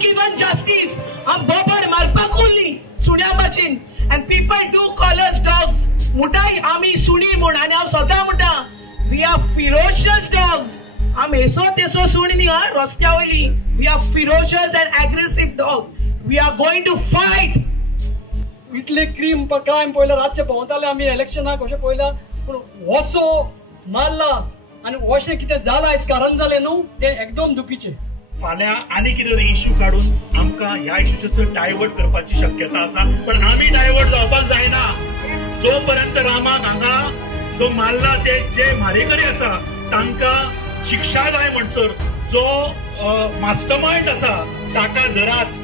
given justice. Am bobar marpak ulli sunya machin, and people do call us dogs. Mutai ami suni mun आणि हांव स्वता म्हणटा we are ferocious dogs. आम एसो तेसो सुणी न्ही हा रस्त्या वयली. We are ferocious and aggressive dogs. We are going to fight. इतले क्रायम पयला रातचे भोंवताले आमी इलेक्शनाक अशें पयला, पूण वसो मारला आनी अशें कितें जालां आयज कारण जालें न्हू तें एकदम दुखीचें. फाल्यां आनी कितें तरी इश्यू काडून आमकां ह्या इश्यूचेर डायवर्ट करपाची शक्यता आसा, पण आमी डायवर्ट जावपाक जायना. जो पर्यंत रामाक हांगा जो मारला ते जे मारेकरी आसा तांकां शिक्षा जाय म्हणसर जो मास्टरमाइंड आसा ताका धरात.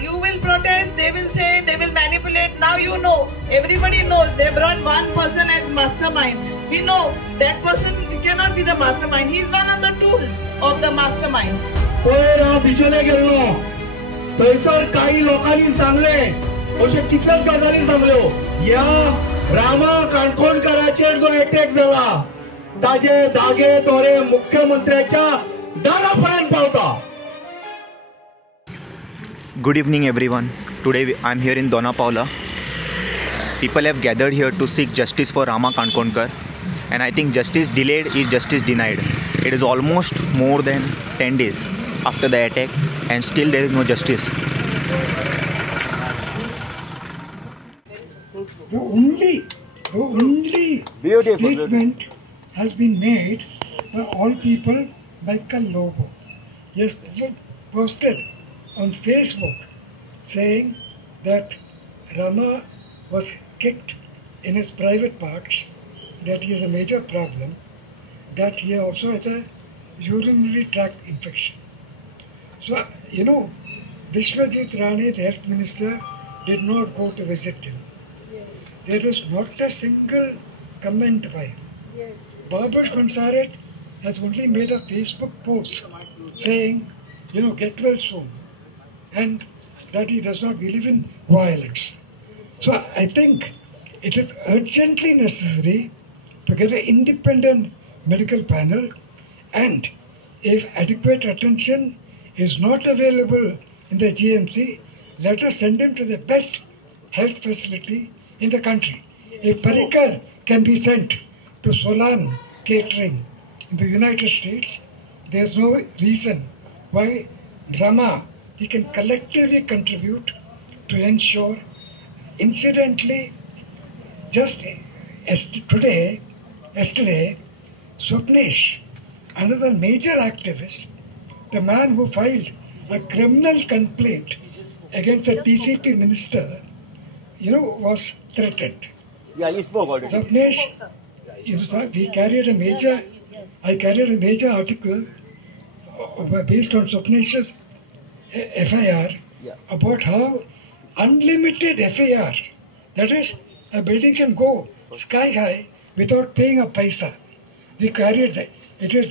You will protest, they will say, they will manipulate. Now you know, everybody knows they brought one person as mastermind. We know that person cannot be the mastermind. He is one of the tools of the mastermind. पळय बिचोले गेल्लो थंयसर काही लोकांनी सांगले अशें कितल्याच गजाली सांगल्यो. ह्या रामा काणकोणकाराचेर जो अटॅक जाला ताजे धागे तोरे मुख्यमंत्र्याच्या दारापर्यंत पावता. Good evening everyone. Today I am here in Dona Paula. People have gathered here to seek justice for Rama Kankonkar, and I think justice delayed is justice denied. It is almost more than 10 days after the attack and still there is no justice. The only statement has been made by all people by Kallobo. He has posted on Facebook saying that Rama was kicked in his private parts, that he has a major problem, that he also has a urinary tract infection. So, you know, Vishwajit Rane, the health minister, did not go to visit him. Yes. There is not a single comment by him. Yes. Babush Mansaret has only made a Facebook post saying, you know, get well soon, and that he does not believe in violence. So I think it is urgently necessary to get an independent medical panel, and if adequate attention is not available in the GMC, let us send him to the best health facility in the country. If Parikar can be sent to Solan Catering in the United States, there is no reason why Rama, he can collectively contribute to ensure. Incidentally, just yesterday, Swapnesh, another major activist, the man who filed a criminal complaint against the TCP minister, you know, was threatened. Yeah, you spoke already. Swapnesh, you know, I carried a major article based on Swapnesh's FIR about how unlimited FIR, that is, a building can go sky high without paying a paisa. We carried that.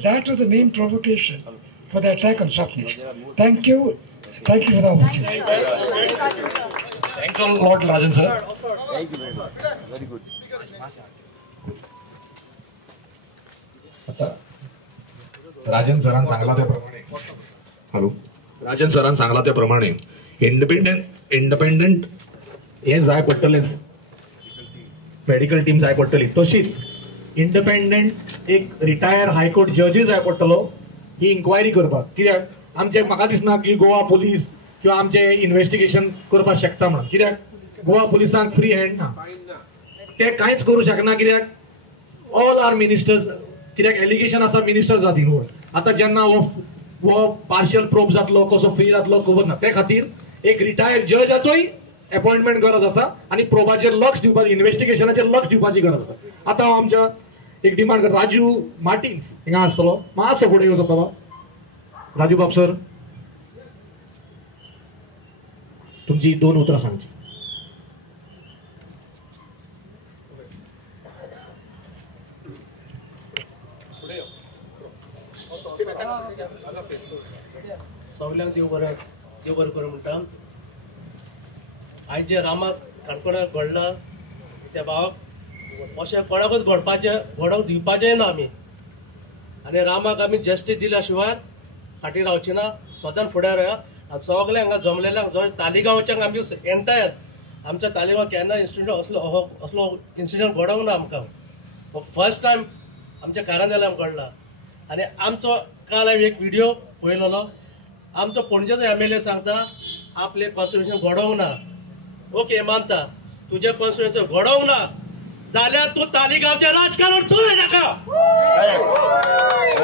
That was the main provocation for the attack on Swapnesh. Thank you for the opportunity. Thanks a lot, Rajan sir. Thank you very much. Very good. Rajan सरांनी सांगला त्या प्रमाणे independent हे जाय पडटले, medical team जाय पडटली, तशीच इंडिपेंडंट एक रिटायर हायकोर्ट जजय जाय पडटलो ही इन्क्वायरी करपाक. कित्याक आमचे म्हाका दिसना की गोवा पुलीस किंवा आमचे इन्व्हेस्टिगेशन करपाक शकता म्हणून. कित्याक गोवा पुलिसांक फ्री हँड ना, ते कांयच करूं शकना. कित्याक ऑल आर मिनिस्टर्स, कित्याक एलिगेशन आसा मिनिस्टर जातींवर. आतां जेन्ना वो पार्शियल प्रोब जातलो, कसो फ्री जातलो खबर ना. ते खातीर एक रिटायर्ड जजाचोय अपॉइंटमेंट गरज आसा आनी प्रोबाचेर लक्ष दिवपाची, इन्व्हेस्टिगेशनाचेर लक्ष दिवपाची गरज आसा. आतां हांव आमच्या एक डिमांड करता, राजू मार्टिन्स हिंगा आसतलो, मातसो फुडें येवचो पडटलो. राजू बाब सर, तुमची 2 उतरां सांगची. सगळ्यांक देव बरें करूं म्हणटा. आयज जे रामाक काणकोणाक घडला त्या भावाक अशें कोणाकूच घडोवंक दिवपाचें ना आमी. आनी रामाक आमी जस्टीस दिल्या शिवाय फाटीं रावची ना, सदांच फुडें रावया. आनी सगळे हांगा जमलेल्यांक जो तालिगांवच्याक आमी एंटायर आमच्या तालिगांव केन्ना इन्सिडेंट असलो इन्सिडेंट घडोवंक ना आमकां फर्स्ट टायम आमच्या कारंजाल्यान घडला. आनी आमचो काल हांवें एक व्हिडिओ पळयलोलो आमचो पणजेचो MLA सांगता आपले कॉन्स्टिट्युशन घडोवंक ना. ओके मानता तुजे कॉन्स्टिट्युशन घडोवंक ना जाल्यार तूं तालिगांवचें राजकारण चलय नाका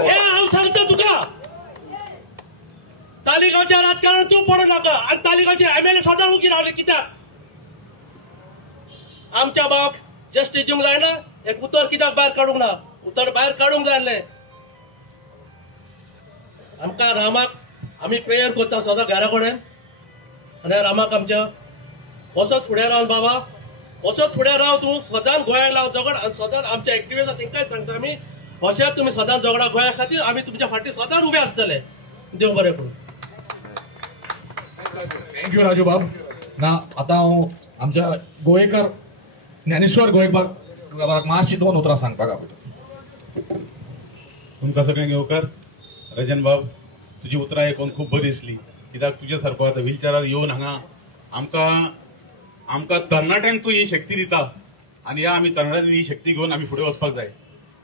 हे हांव सांगता तुका. तालिगांवचें राजकारण तूं पडो नाका आनी तालिगांवचे MLA सदां उगी रावले कित्याक आमच्या बाब जस्टीस दिवंक जायना. एक उतर कित्याक भायर काडूंक ना उतर भायर काडूंक जाय आसलें. आमकां रामाक आमी प्रेयर करता सदां घरा कडेन आनी रामाक आमच्या वसत फुडें रावन बाबा वसत फुडें राव तूं सदां गोंयांक लाव झगड आनी सदां आमच्या एक्टिव्हिस्ट आसा तेंकांय सांगता आमी अशेंच तुमी सदां झगडा गोंया खातीर आमी तुमच्या फाटीं सदां उबे आसतले. देव बरें करूं. थँक्यू राजू बाब. ना आता हांव आमच्या गोयेकर ज्ञानेश्वर गोयेकर मातशी 2 उतरां सांगपाक आवडटा. तुमकां सगळ्यांक येवकार रजन बाब तुजी उतरां आयकून खूब बरी दिसली कित्याक तुजे सारको आतां व्हीलचॅरार येवन हांगा आमकां तरणाट्यांक तूं ही शक्ती दिता आनी ह्या आमी तरणाट्यांनी ही शक्ती घेवन आमी फुडें वचपाक जाय.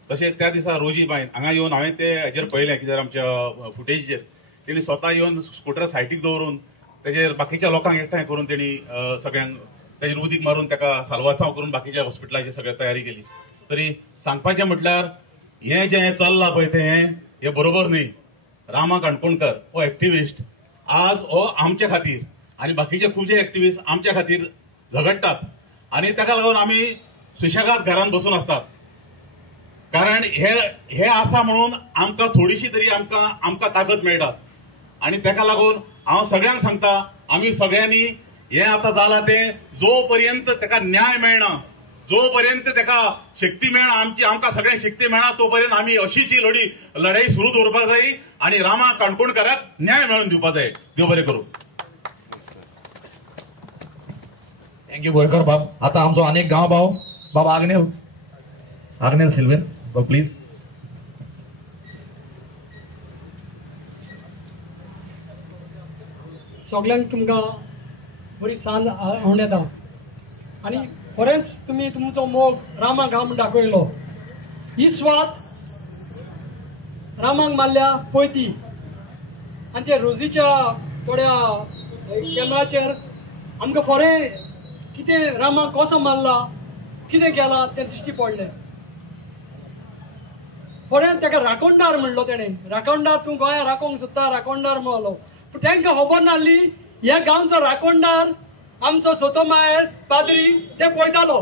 तशेंच त्या दिसा रोजी बायन हांगा येवन हांवें ते हेजेर पळयलें कित्याक आमच्या फुटेजीचेर तेणी स्वता येवन स्कुटर सायटीक दवरून तेजेर बाकीच्या लोकांक एकठांय करून तेणी सगळ्यांक तेजेर उदीक मारून ताका साल्वाचाव करून बाकीच्या हॉस्पिटलाची सगळी तयारी केली. तरी सांगपाचें म्हटल्यार हें जें चल्लां पळय तें हें बरोबर न्ही. रामा काणकोणकर हो एक्टिव्हिस्ट आज हो आमच्या खातीर आनी बाकीचे खुबशे एक्टिव्हिस्ट आमच्या खातीर झगडटात आनी ताका लागून आमी सुशेगाद घरान बसून आसतात. कारण हे आसा म्हणून आमकां थोडीशी तरी आमकां ताकद मेळटा आनी ताका लागून हांव सगळ्यांक सांगता आमी सगळ्यांनी हें आतां जालां तें जो पर्यंत ताका न्याय मेळना जो पर्यंत ताका शक्ती मेळना आमकां सगळ्यांक शक्ती मेळना तो पर्यंत आमी अशीच ही लढाई सुरू दवरपाक जाय आनी रामा काणकोणकाराक न्याय मेळोवन दिवपाक जाय. देव बरें करूं. थँक्यू गोयकर बाब. आता आमचो अनेक गांव भाव बाब आग्नेल सिल्वेन प्लीज. सगळ्यांक तुमकां बरी सांज हांव येता आनी खरेंच तुमी तुमचो मोग रामाक हांव दाखयलो. ही स्वात रामाक मारल्या पळयती आनी ते रोजीच्या थोड्या कॅमेराचेर आमकां खरें कितें रामाक कसो मारला कितें केला तें दिश्टी पडलें. खरें ताका राखणदार म्हणलो तेणें. राखणदार तूं गोंया राखोंक सोदता राखणदार म्हणलो पूण तांकां खबर नासली ह्या गांवचो राखणदार आमचो सोतोमायर पाद्री ते पळयतालो.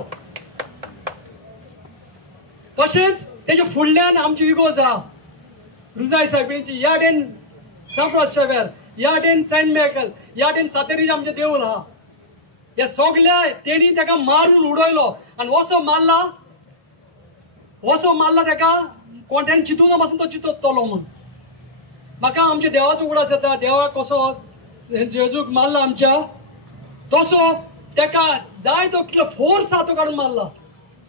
तशेंच तेच्या फुडल्यान आमची इगोज आहा रुजाय सायबीणची ह्या वटेन सांफ्रोज शेवेर ह्या वटेन सेंट मायकल ह्या वटेन सातेरीचें आमचें देवूळ आहा. हे सगळ्या तेणी ताका मारून उडयलो आनी वसो मारला ताका कोण चिंतून पासून तो चिंततलो म्हूण. म्हाका आमच्या देवाचो उगडास येता देवाक कसो जेजूक मारला आमच्या तसो ताका जाय तो कितलो फोर्स आहा तो काडून मारला.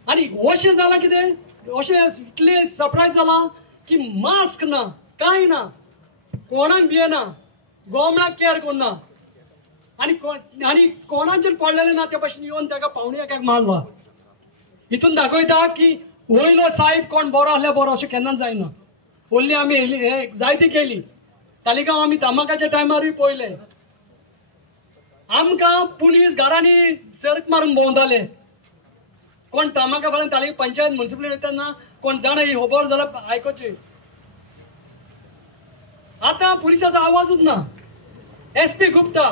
आनी अशें जालां कितें अशें इतलें सरप्रायज जालां की मास्क ना कांय ना कोणाक भियेना गोमणाक केअर करना आनी कोणाचेर पडलेलें ना ते भाशेन येवन ताका पावणी एकाक मारला. हितून दाखयता की वयलो साहेब कोण बरो आसल्यार बरो अशें केन्नाच जायना. व्हडली आमी जायती केली तालिगांव आमी धमाकाच्या टायमारूय पळयले. आमकां पुलीस घरांनी सर्क मारून भोंवताले कोण धमाका फाल्यां तालिगांव पंचायत म्युनिसिपलिटी तेन्ना कोण जाणा ही खबर जाल्यार आयकोची. आतां पुलिसाचो आवाजूच ना. SP गुप्ता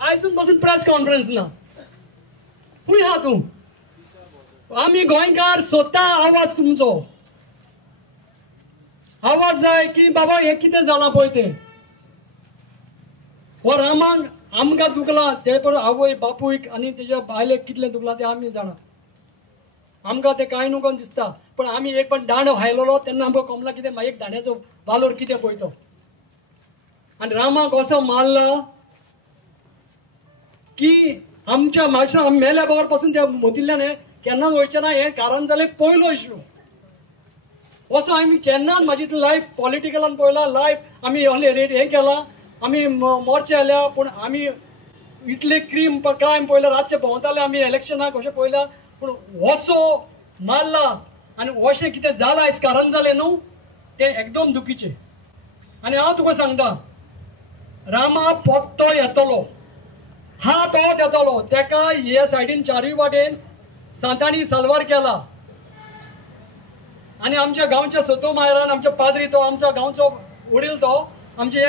आयजून पासून प्रेस कॉन्फरन्स ना. खूंय आहा तूं? आमी गोंयकार सोदता आवाज तुमचो. आवाज जाय की बाबा हें कितें जालां पळय तें. हो रामाक आमकां दुखला ते पण आवय बापूयक आनी तेज्या बायलेक कितलें दुखलां तें आमी जाणा. आमकां तें कांय नको दिसता पण आमी एक पण दांडो हायलोलो तेन्ना आमकां कमला कितें एक दांड्याचो वालोर कितें पळय तो. आनी रामाक असो मारला की आमच्या मातशा मेल्या बगर पासून त्या मोतिल्ल्यान हें केन्नाच वयचें ना. हें कारण जालें पयलो इश्यू असो आमी केन्नाच म्हाजी लायफ पॉलिटिकलान पळयला लायफ आमी हें केला आमी मोर्चे आल्या पूण आमी इतले क्रायम पळयला रातचे भोंवताले आमी इलेक्शनाक अशें पळयला पूण वसो मारला आनी अशें कितें जालां आयज कारण जालें न्हू तें एकदम दुखीचें. आनी हांव तुका सांगता रामा पोत्तो येतलो हात होत येतलो तेका हे सायडीन चारूय वाटेन सांतांनी साल्वार केला आनी आमच्या गांवच्या सोतो मायरान आमच्या पाद्री तो आमच्या गांवचो वडील तो आमचे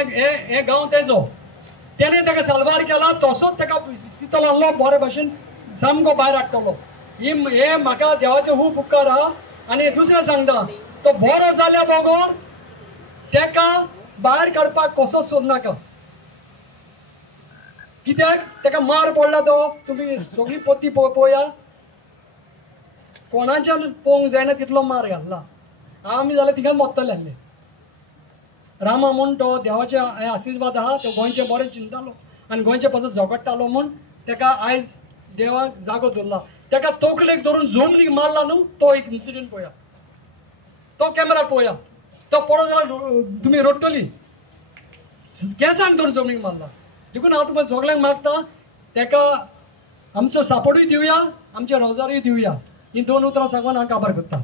हे गांव तेजो त्याने तेका साल्वार केला तसोच तेका पिस्तोल आणलो बरे भाशेन सामको भायर हाडटलो. हे म्हाका देवाचे खूब उपकार आहा. आनी दुसरें सांगता तो बरो जाल्या बरोबर तेका भायर काडपाक कसोच सोदनाका कित्याक तेका मार पडला तो तुमी सगळी पोती पळया कोणाच्यान पळोवंक जायना तितलो मार घातला. आमी जाल्यार थिंगाच मोत्तले आहले. रामा म्हूण तो देवाचे आशिर्वाद आहा तो गोंयचे बरें चिंततालो आनी गोंयचे पासून झगडटालो म्हूण तेका आयज देवाक जागो दवरला. तेका तोकलेक धरून जमनीक मारला न्हू तो एक इन्सिडेंट पळया तो कॅमेरा पळया तो पडो जाल्यार तुमी रडटली केंसांक धरून जमनीक मारला. देखून हांव तुमकां सगळ्यांक मागता तेका आमचो सापोर्टूय दिवया आमचे रोजारूय दिवया. ही 2 उतरां सांगून हांव काबार करता.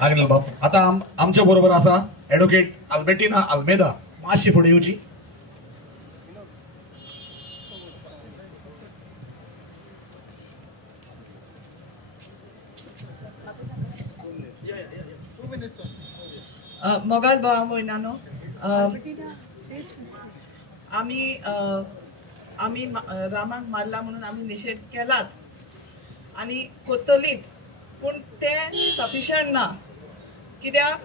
आग्नेल बाब आता आमच्या बरोबर आसा ॲडव्होकेट अल्बर्टिना अल्मेदा मातशी फुडें येवची. मोगाल बोवा मोयनानो आम्ही रामाक मारला म्हणून आम्ही निषेध केलाच आणि कोत्तलीच पूण ते सफिशियंट ना कित्याक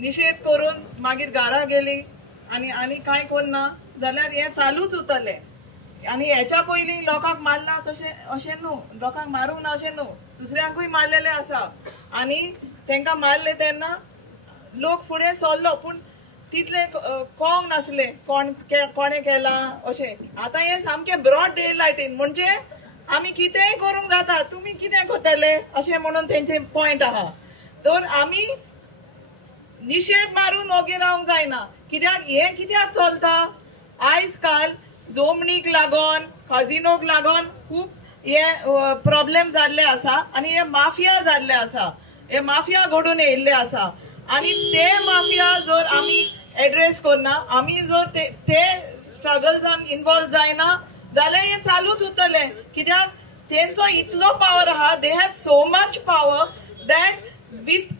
निषेध करून मागीर घरा गेली आनी कांय करना जाल्यार हे चालूच उरतले. आनी हेच्या पयलीं लोकांक मारला तशें अशें न्हू लोकांक मारूंक ना अशें न्हू दुसऱ्यांकूय मारलेले आसा आनी तांकां मारले तेन्ना लोक फुडें सरलो पूण तितले कळोंक नासले कोणें केला अशें. आतां हें सामकें ब्रॉड डे लायटीन म्हणजे आमी कितेंय करूंक जाता तुमी कितें करतले अशें म्हणून तेंचे पॉयंट आहा. तर आमी निषेध मारून ओगे रावंक जायना कित्याक हे कित्याक चलता आयज काल जमनीक लागोन खजिनोक लागोन खूब हे प्रॉब्लेम जाल्ले आसा आनी हे माफिया जाल्ले आसा हे माफिया घडून येयल्ले आसा आनी ते माफिया जर आमी एड्रेस करना आमी जर ते स्ट्रगल्सान इन्वॉल्व जायना जाल्यार हे चालूच उरतले कित्याक तेंचो इतलो पावर आहा they have so much power that with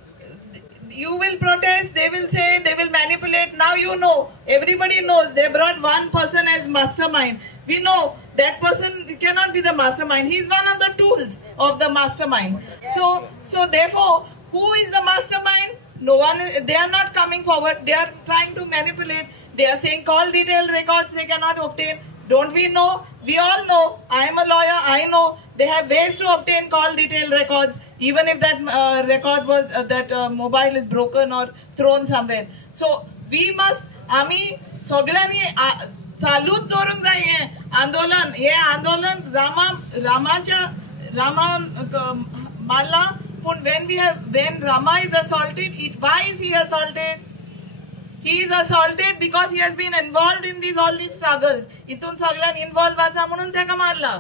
you will protest, they will say, they will manipulate. Now you know, everybody knows they brought one person as mastermind. We know that person cannot be the mastermind. He is one of the tools of the mastermind. So therefore, who is the mastermind? No one. They are not coming forward. They are trying to manipulate. They are saying call detailed records they cannot obtain. Don't we know? We all know. I am a lawyer. I know they have ways to obtain call detailed records. Even if that record was that mobile is broken or thrown somewhere. So we must आमी सगळ्यांनी चालूच दवरूंक जाय हे आंदोलन रामान मारला पूण when Rama is assaulted why is he assaulted? He is assaulted because he has been involved in all these struggles. इतून सगळ्यांनी इन्वॉल्व आसा म्हणून तेका मारला.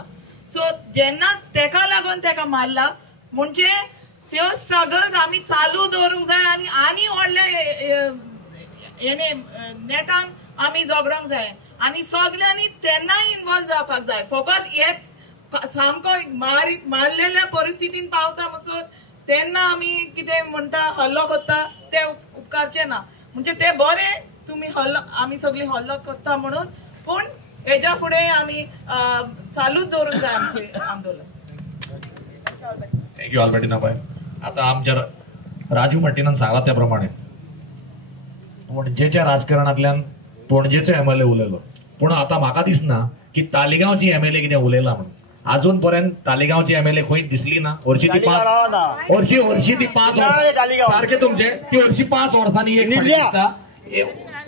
सो जेन्ना तेका लागून तेका मारला म्हणजे त्यो स्ट्रगल्स आमी चालू दवरूंक जाय आनी व्हडले हेणे नेटान आमी झगडोंक जाय आनी सगळ्यांनी तेन्नाय इन्वॉल्व जावपाक जाय. फकत हेच सामको मारलेल्या परिस्थितीन पावता म्हणसर तेन्ना आमी कितें म्हणटा हल्लो करता ते उपकारचे ना. म्हणजे ते बरें तुमी आमी सगळीं हल्लो करता म्हणून पूण हेच्या फुडें आमी चालूच दवरूंक जाय आमचें आंदोलन. थँक्यू अल्बर्टिना बाय. आता आमच्या राजू मट्टीनान सांगला त्या प्रमाणे पणजेच्या राजकारणांतल्यान पणजेचो MLA उलयलो पूण आता म्हाका दिसना की तालिगांवची MLA कितें उलयला म्हणून. अजून पर्यंत तालिगांवची MLA खंय दिसली ना. हरशी ती 5 सारखे तुमचे ती हरशी 5 वर्सांनी एक दिसता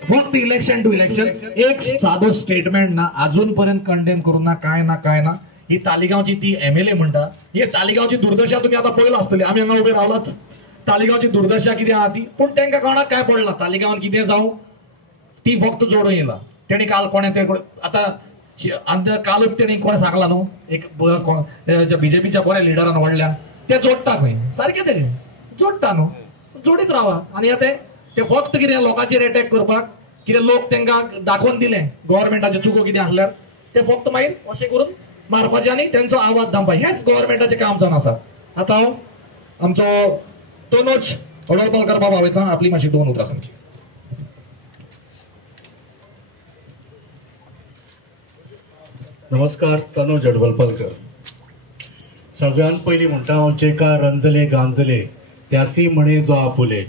फक्त इलेक्शन टू इलेक्शन एक साधो स्टेटमेंट ना अजून पर्यंत कंडेम करू ना काय ना ही तालिगांवची ती MLA म्हणटा. ही तालिगांवची दुर्दशा तुम्ही आता पळयला आसतली आमी हांगा उबे रावलाच तालिगांवची दुर्दशा कितें आहा ती पूण तांकां कोणाक काय पडला तालिगांवान कितें जावं ती फक्त जोडून येयला. तेणी काल कोणे ते आता कालच तेणी कोणे सांगला न्हू एक बीजेपीच्या बऱ्या लिडरान व्हडल्या ते जोडटा खंय सारखे तेजे जोडटा न्हू जोडीत रावा. आनी ते फक्त कितें लोकांचेर अटॅक करपाक कितें लोक तांकां दाखोवन दिले गव्हर्मेंटाचे चुको कितें आसल्यार ते फक्त मागीर अशें करून मारपाचें आनी तेंचो आवाज दामपाचें हेंच गव्हर्मेंटाचें काम जावन आसा. आतां हांव आमचो तनोज हडवळकर करपाक पावयता आपली मातशी 2 उतरां सांगची. नमस्कार, तनोज हडवळकर. सगळ्यात पयलीं म्हणटा हांव जेका रंजले गांजले त्यासी म्हणे जो आपुले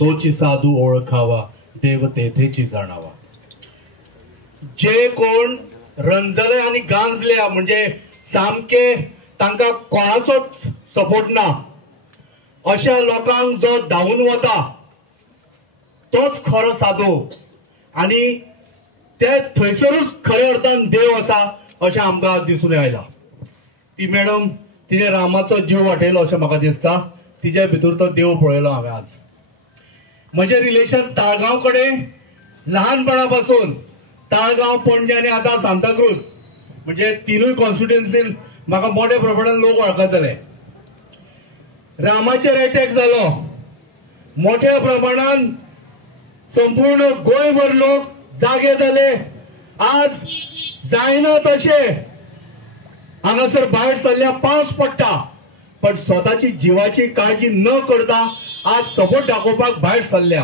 तोची साधू ओळखावा देव तेथेची जाणावा. जे कोण रंजले आनी गांजल्या म्हणजे सामके तांकां कोणाचोच सपोर्ट ना अशा लोकांक जो धांवून वता तोच खरो साधू आनी ते थंयसरूच खऱ्या अर्थान देव आसा अशें आमकां दिसून आयला. ती मॅडम तिने रामाचो जीव वाटयलो अशें म्हाका दिसता. तिच्या भितर तो देव पळयलो हांवें आज. म्हजें रिलेशन ताळगांव कडेन ल्हानपणा पासून ताळगांव पणजे आनी आतां सांताक्रूज म्हणजे तिनूय कॉन्स्टिट्युएन्सीन म्हाका मोठ्या प्रमाणान लोक वळखताले. रामाचेर अटॅक जालो मोठ्या प्रमाणान संपूर्ण गोंयभर लोक जागे जाले. आज जायना तशें हांगासर भायर सरल्या पावस पडटा पण स्वताची जिवाची काळजी न करता आज सपोर्ट दाखोवपाक भायर सरल्या.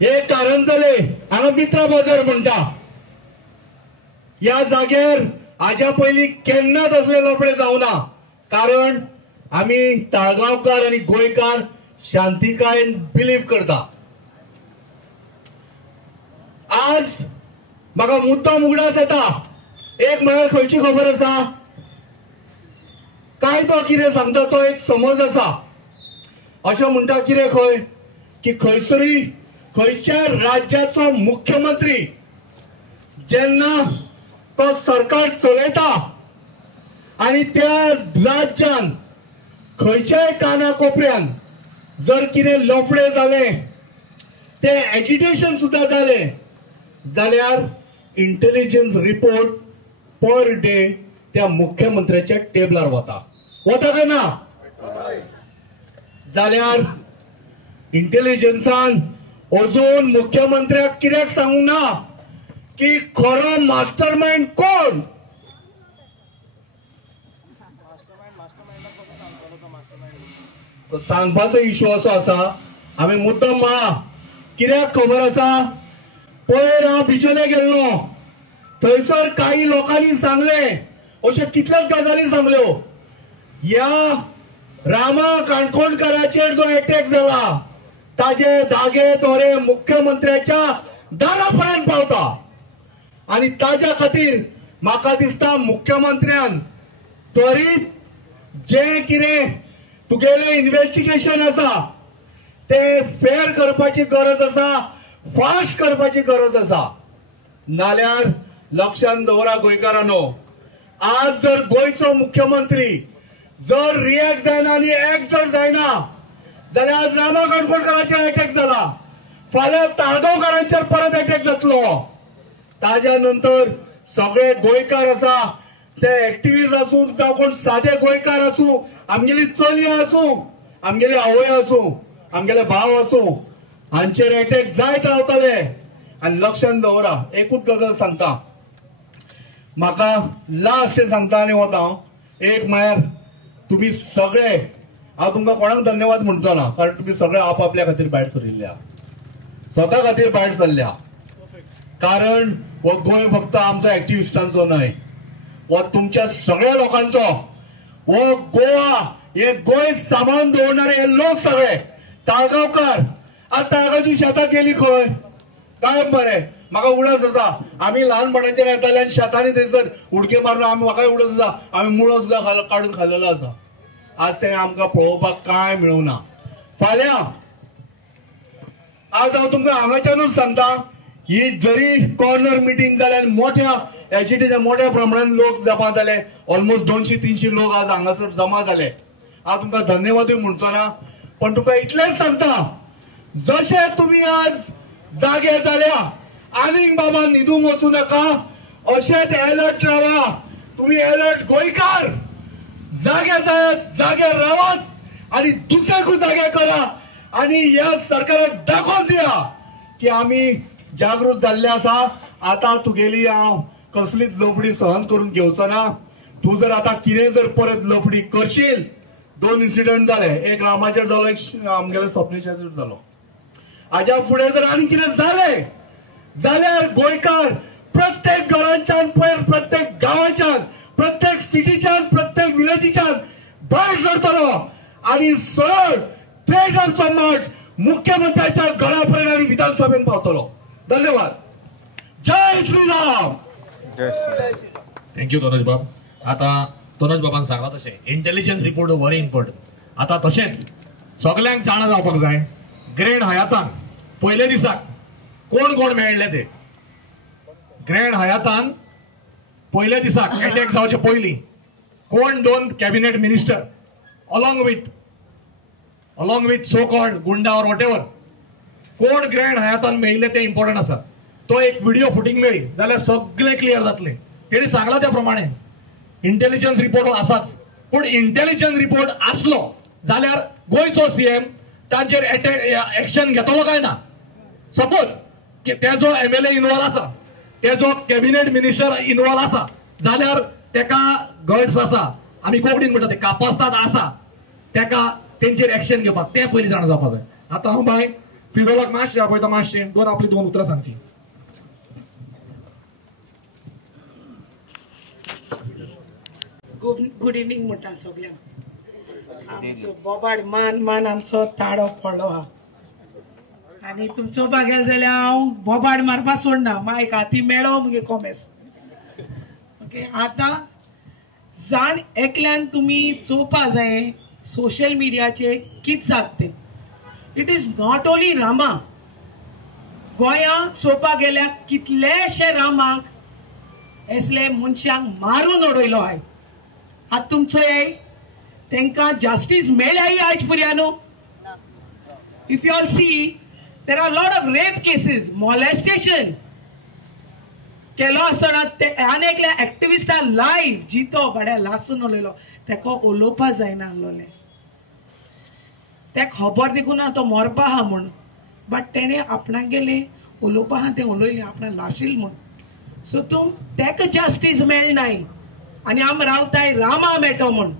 हे कारण जाले हांगा मित्रा बाजार म्हणटा ह्या जाग्यार हाज्या पयलीं केन्नाच असले लफडे जावना. कारण आमी ताळगांवकार आनी गोंयकार शांतिकायेन बिलीव करता. आज म्हाका मुद्दाम उगडास येता एक म्हळ्यार खंयची खबर आसा कायदो कितें सांगता तो एक समज आसा. अशें म्हणटा कितें खंय की खंयसरी खंयच्या राज्याचो मुख्यमंत्री जेन्ना तो सरकार चलयता आनी त्या राज्यान खंयच्याय कानाकोपऱ्यान जर कितें लफडे जाले ते एजिटेशन सुद्दां जाले जाल्यार इंटेलिजन्स रिपोर्ट पर डे त्या मुख्यमंत्र्याच्या टेबलार वता काय ना. जाल्यार इंटेलिजन्सान अजून मुख्यमंत्र्याक कित्याक सांगूंक ना की खरो मास्टर माइंड कोण. सांगपाचो इश्यू असो आसा. आमी मुद्दम म्हणा कित्याक खबर आसा पयर हांव बिचोले गेल्लो थंयसर काही लोकांनी सांगले अशे कितल्योच गजाली सांगल्यो. ह्या रामा काणकोणकाराचेर जो अटॅक जाला ताजे दागे तोरे मुख्यमंत्र्याच्या दारा पर्यंत पावता आनी ताच्या खातीर म्हाका दिसता मुख्यमंत्र्यान त्वरीत जे कितें तुगेलें इन्व्हेस्टिगेशन आसा ते फेर करपाची गरज आसा फास्ट करपाची गरज आसा. नाल्यार लक्षांत दवरा गोंयकारांनो आज जर गोंयचो मुख्यमंत्री जर रिएक्ट जायना आनी एक्ट जर जायना जाल्यार आज रामा काणकोणकाराचेर अटॅक जाला फाल्यां ताळगांवकारांचेर परत अटॅक जातलो. ताज्या नंतर सगळे गोंयकार आसा ते एक्टिव्हिस्ट आसूं जावं कोण सादे गोंयकार आसूं आमगेली चलयां आसूं आमगेली आवय आसूं आमगेले भाव आसूं हांचेर अटॅक जायत रावतले. आनी लक्षांत दवरा एकूच गजाल सांगता म्हाका लास्ट सांगता आनी वता हांव. एक म्हळ्यार तुमी सगळे हांव तुमकां कोणाक धन्यवाद म्हणचो ना कारण तुमी सगळे आपापल्या खातीर भायर सरिल्ल्या स्वता खातीर भायर सरल्या. कारण हो गोंय फक्त आमचो एक्टिव्हिस्टांचो न्हय हो तुमच्या सगळ्या लोकांचो. हो गोवा हे गोंय सांबाळून दवरणारे हे लोक सगळे ताळगांवकार. आज ताळगांवची शेतां गेली खंय काय बरें म्हाका उडस आसा. आमी ल्हानपणांचेर येताले आनी शेतांनी थंयसर उडके मारून आमी म्हाकाय उडस आसा आमी मुळो सुद्दां काडून खाल्लेलो आसा. आज ते आमकां पळोवपाक कांय मेळूना. फाल्यां आज हांव तुमकां हांगाच्यानूच सांगता ही जरी कॉर्नर मिटींग जाल्यार मोठ्या एजिटेशन मोठ्या प्रमाणात लोक जमा जाले ऑलमोस्ट 200-300 लोक आज हांगासर जमा जाले. हांव तुमकां धन्यवादूय म्हणचो ना पण तुमकां इतलेंच सांगता जशे तुम्ही आज जागे जाल्या आनीक बाबा न्हिदूंक वचूं नाका, अशेंच अलर्ट रावा. तुम्ही अलर्ट गोंयकार जागे रावात आणि दुसऱ्याकूय जागे करा आणि ह्या सरकाराक दाखोवन दिया की आम्ही जागृत जाल्ले आसा. आता तुगेली हांव कसलीच लफडी सहन करून घेवचो ना. तू जर आता कितें जर परत लफडी करशील, 2 इन्सिडेंट जाले, एक रामाचेर जालो, एक आमगेल्या स्वप्नेशाचेर जालो. हाज्या फुडें जर आनी कितें जालें जाल्यार गोंयकार प्रत्येक घरांच्यान पयर, प्रत्येक गांवांच्यान, प्रत्येक सिटीच्यान, प्रत्येक विलेजीच्यान भायर सरतलो आणि सरळ थेट आमचो मार्च मुख्यमंत्र्याच्या घरापर्यंत आणि विधानसभेत पावतलो. धन्यवाद. जय श्रीराम. थँक्यू तोनज बाब. आता तोनज बाबान सांगला तशें इंटेलिजन्स रिपोर्ट व्हेरी इम्पॉर्टंट. आता तशेंच सगल्यांक जाणा जावपाक जाय, ग्रँड हयातान पयले दिसाक कोण कोण मेळ्ळे ते. ग्रँड हयातान पयले दिसाक अटॅक जावचे पयलीं कोण 2 cabinet minister along with so called गुंडा और वॉटेवर कोण ग्रँड हयातान मेळिल्ले ते इम्पॉर्टंट आसा. तो एक व्हिडिओ फुटींग मेळ्ळी जाल्यार सगळे क्लियर जातले. तेणी सांगला त्या प्रमाणे इंटेलिजन्स रिपोर्ट आसाच, पूण इंटेलिजन्स रिपोर्ट आसलो जाल्यार गोंयचो सीएम तांचेर एक्शन घेतलो काय ना. सपोज तेजो MLA इन्वॉल्व आसा, तेजो कॅबिनेट मिनिस्टर इन्वॉल्व आसा जाल्यार तेका गट्स आसा, आमी कोंकणीन म्हणटा ते कापास्ताद आसा, तेका तेंचेर एक्शन घेवपाक ते पयलीं जाणा जावपाक जाय. आतां हांव बाय फिरोलाक मातशें आपयता, मातशें आपली 2 उतरां सांगची. गुड इव्हनिंग म्हणटा सगळ्यांक. आमचो बोबाड मान आमचो ताडो पडलो हा आणि तुमचो बागेल जाल्यार हांव बोबाड मारपा सोडना. मायक हाती मेळो मुगे कॉमेस. ओके, आता जाण एकल्यान तुम्ही चोवपा जाय सोशल मिडियाचे कित जाता. It is not only Rama. गोंयांत चोवपाक गेल्यार कितलेशे रामाक असले मनशांक मारून उडयलो हाय. आता तुमचो तांकां जस्टीस मेळ्ळ्याय आयज पर्यान. If you all see there are a lot of rape cases, molestation केलो आसतना आनी एकल्या एक्टिविस्टा लायव्ह जितो बड्या लासून उलयलो, तेका उलोवपा जायना आसलोलें. तेका खबर देखून ना तो मरपा आहा म्हूण, बट तेणें आपणाक गेलें उलोवपा आहा तें उलयलें, आपणाक लाशील म्हूण. सो तूं तेका जस्टीस मेळनाय आनी आमी रावताय रामा मेळटो म्हूण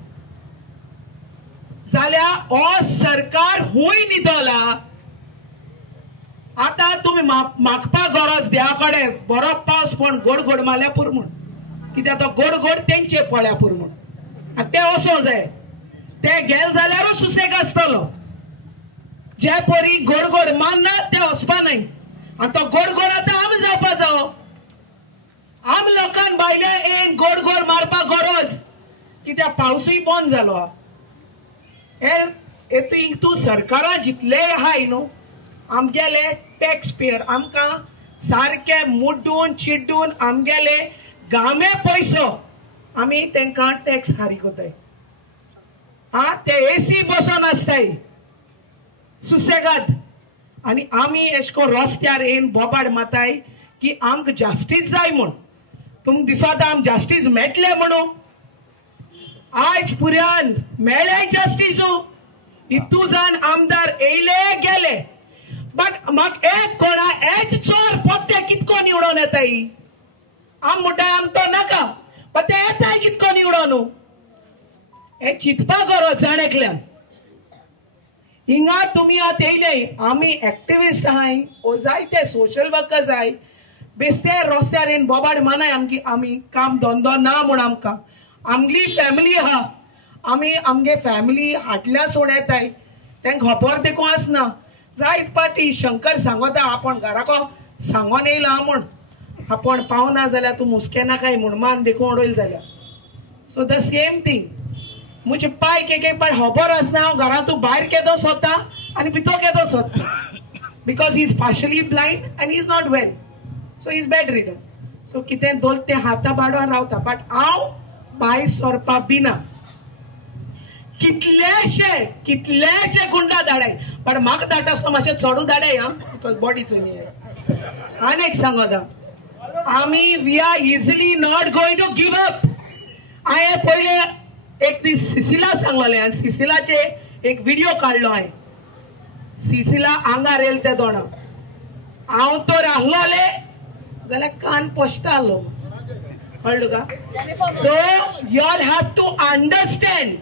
जाल्यार हो सरकार हुंय न्हिदला. आता तुम्ही मागपा गरज देवा कडेन बरो पावस पण गोड मारल्या पुर म्हूण, कित्याक तो गोड तेंचे पळ्या पुर म्हूण. ते वचों जाय, ते गेल जाल्यारूच सुसेग आसतलो. जे परी गोड मारना ते वचपा न्हय. आनी तो गोड आतां आमी जावपा जावो. आम लोकांक भायल्या येवन गोड मारपा गरज, कित्याक पावसूय बंद जालो हा. तूं सरकारा जितले आहाय न्हू आमगेले टॅक्स पेयर आमकां सारखे मुड्डून चिड्डून आमगेले गामे पयसो आमी तांकां टॅक्स हारी कोताय. ते AC बसोन आसताय सुसेगाद आनी आमी एश को रस्त्यार येवन बोबाड माताय की आमकां जस्टीस जाय म्हूण. तुमकां दिसता आम जस्टीस मेळटले म्हणून. आयज पुर्यान मेळ्ळे जस्टीसू. इतू जाण आमदार येयले गेले, बट म्हाका एक कोणा हेच चोर पत्ते कितको निवडून येताय. आम म्हणटाय आम तो नाका, पण ते येताय कितको निवडून. हे चिंतपा गरज जाण एकल्यान. हिंगा तुमी आतां येयले, आमी एक्टिविस्ट आहाय, जायते सोशल वर्कर जाय, बेस्ते रस्त्यार येवन बोबाड मानाय आमी काम धंदो ना म्हूण आमकां. आमगली फॅमिली आहा, आमी आमगे फॅमिली हाटल्या सोड येताय, तांकां खबर देखून आसना. जायत पाटी शंकर सांगता आपण घराको सांगोन येयला म्हूण, आपण पावना जाल्यार तूं मुस्के नाकाय म्हूण मान देखून उडयले जाल्यार. So the same thing. म्हजे पाय एक पाय खबर आसना, हांव घरांतूं भायर केदो सोदता आनी भितर केदो सोदता, because he is partially blind आनी he is not well. So he is bedridden. So कितें दोल तें हाता बाडवान रावता, बट हांव भायर सरपा बिना. कितलेशे गुंडा धाडाय, पण म्हाका धाडटा आसतना मातशें चडू धाडाय, बिकॉज बॉडी चोयनी. आनी एक सांगोता आमी we are easily not going to give up. हांवें पयले एक दीस सिसिला सांगलोलें आनी सिसिलाचे एक व्हिडिओ काडलो हांवें. सिसिला आंगार येल ते दोना हांव तर आहलोले जाल्यार कान पोसतालो कळ्ळें का. So you all have to understand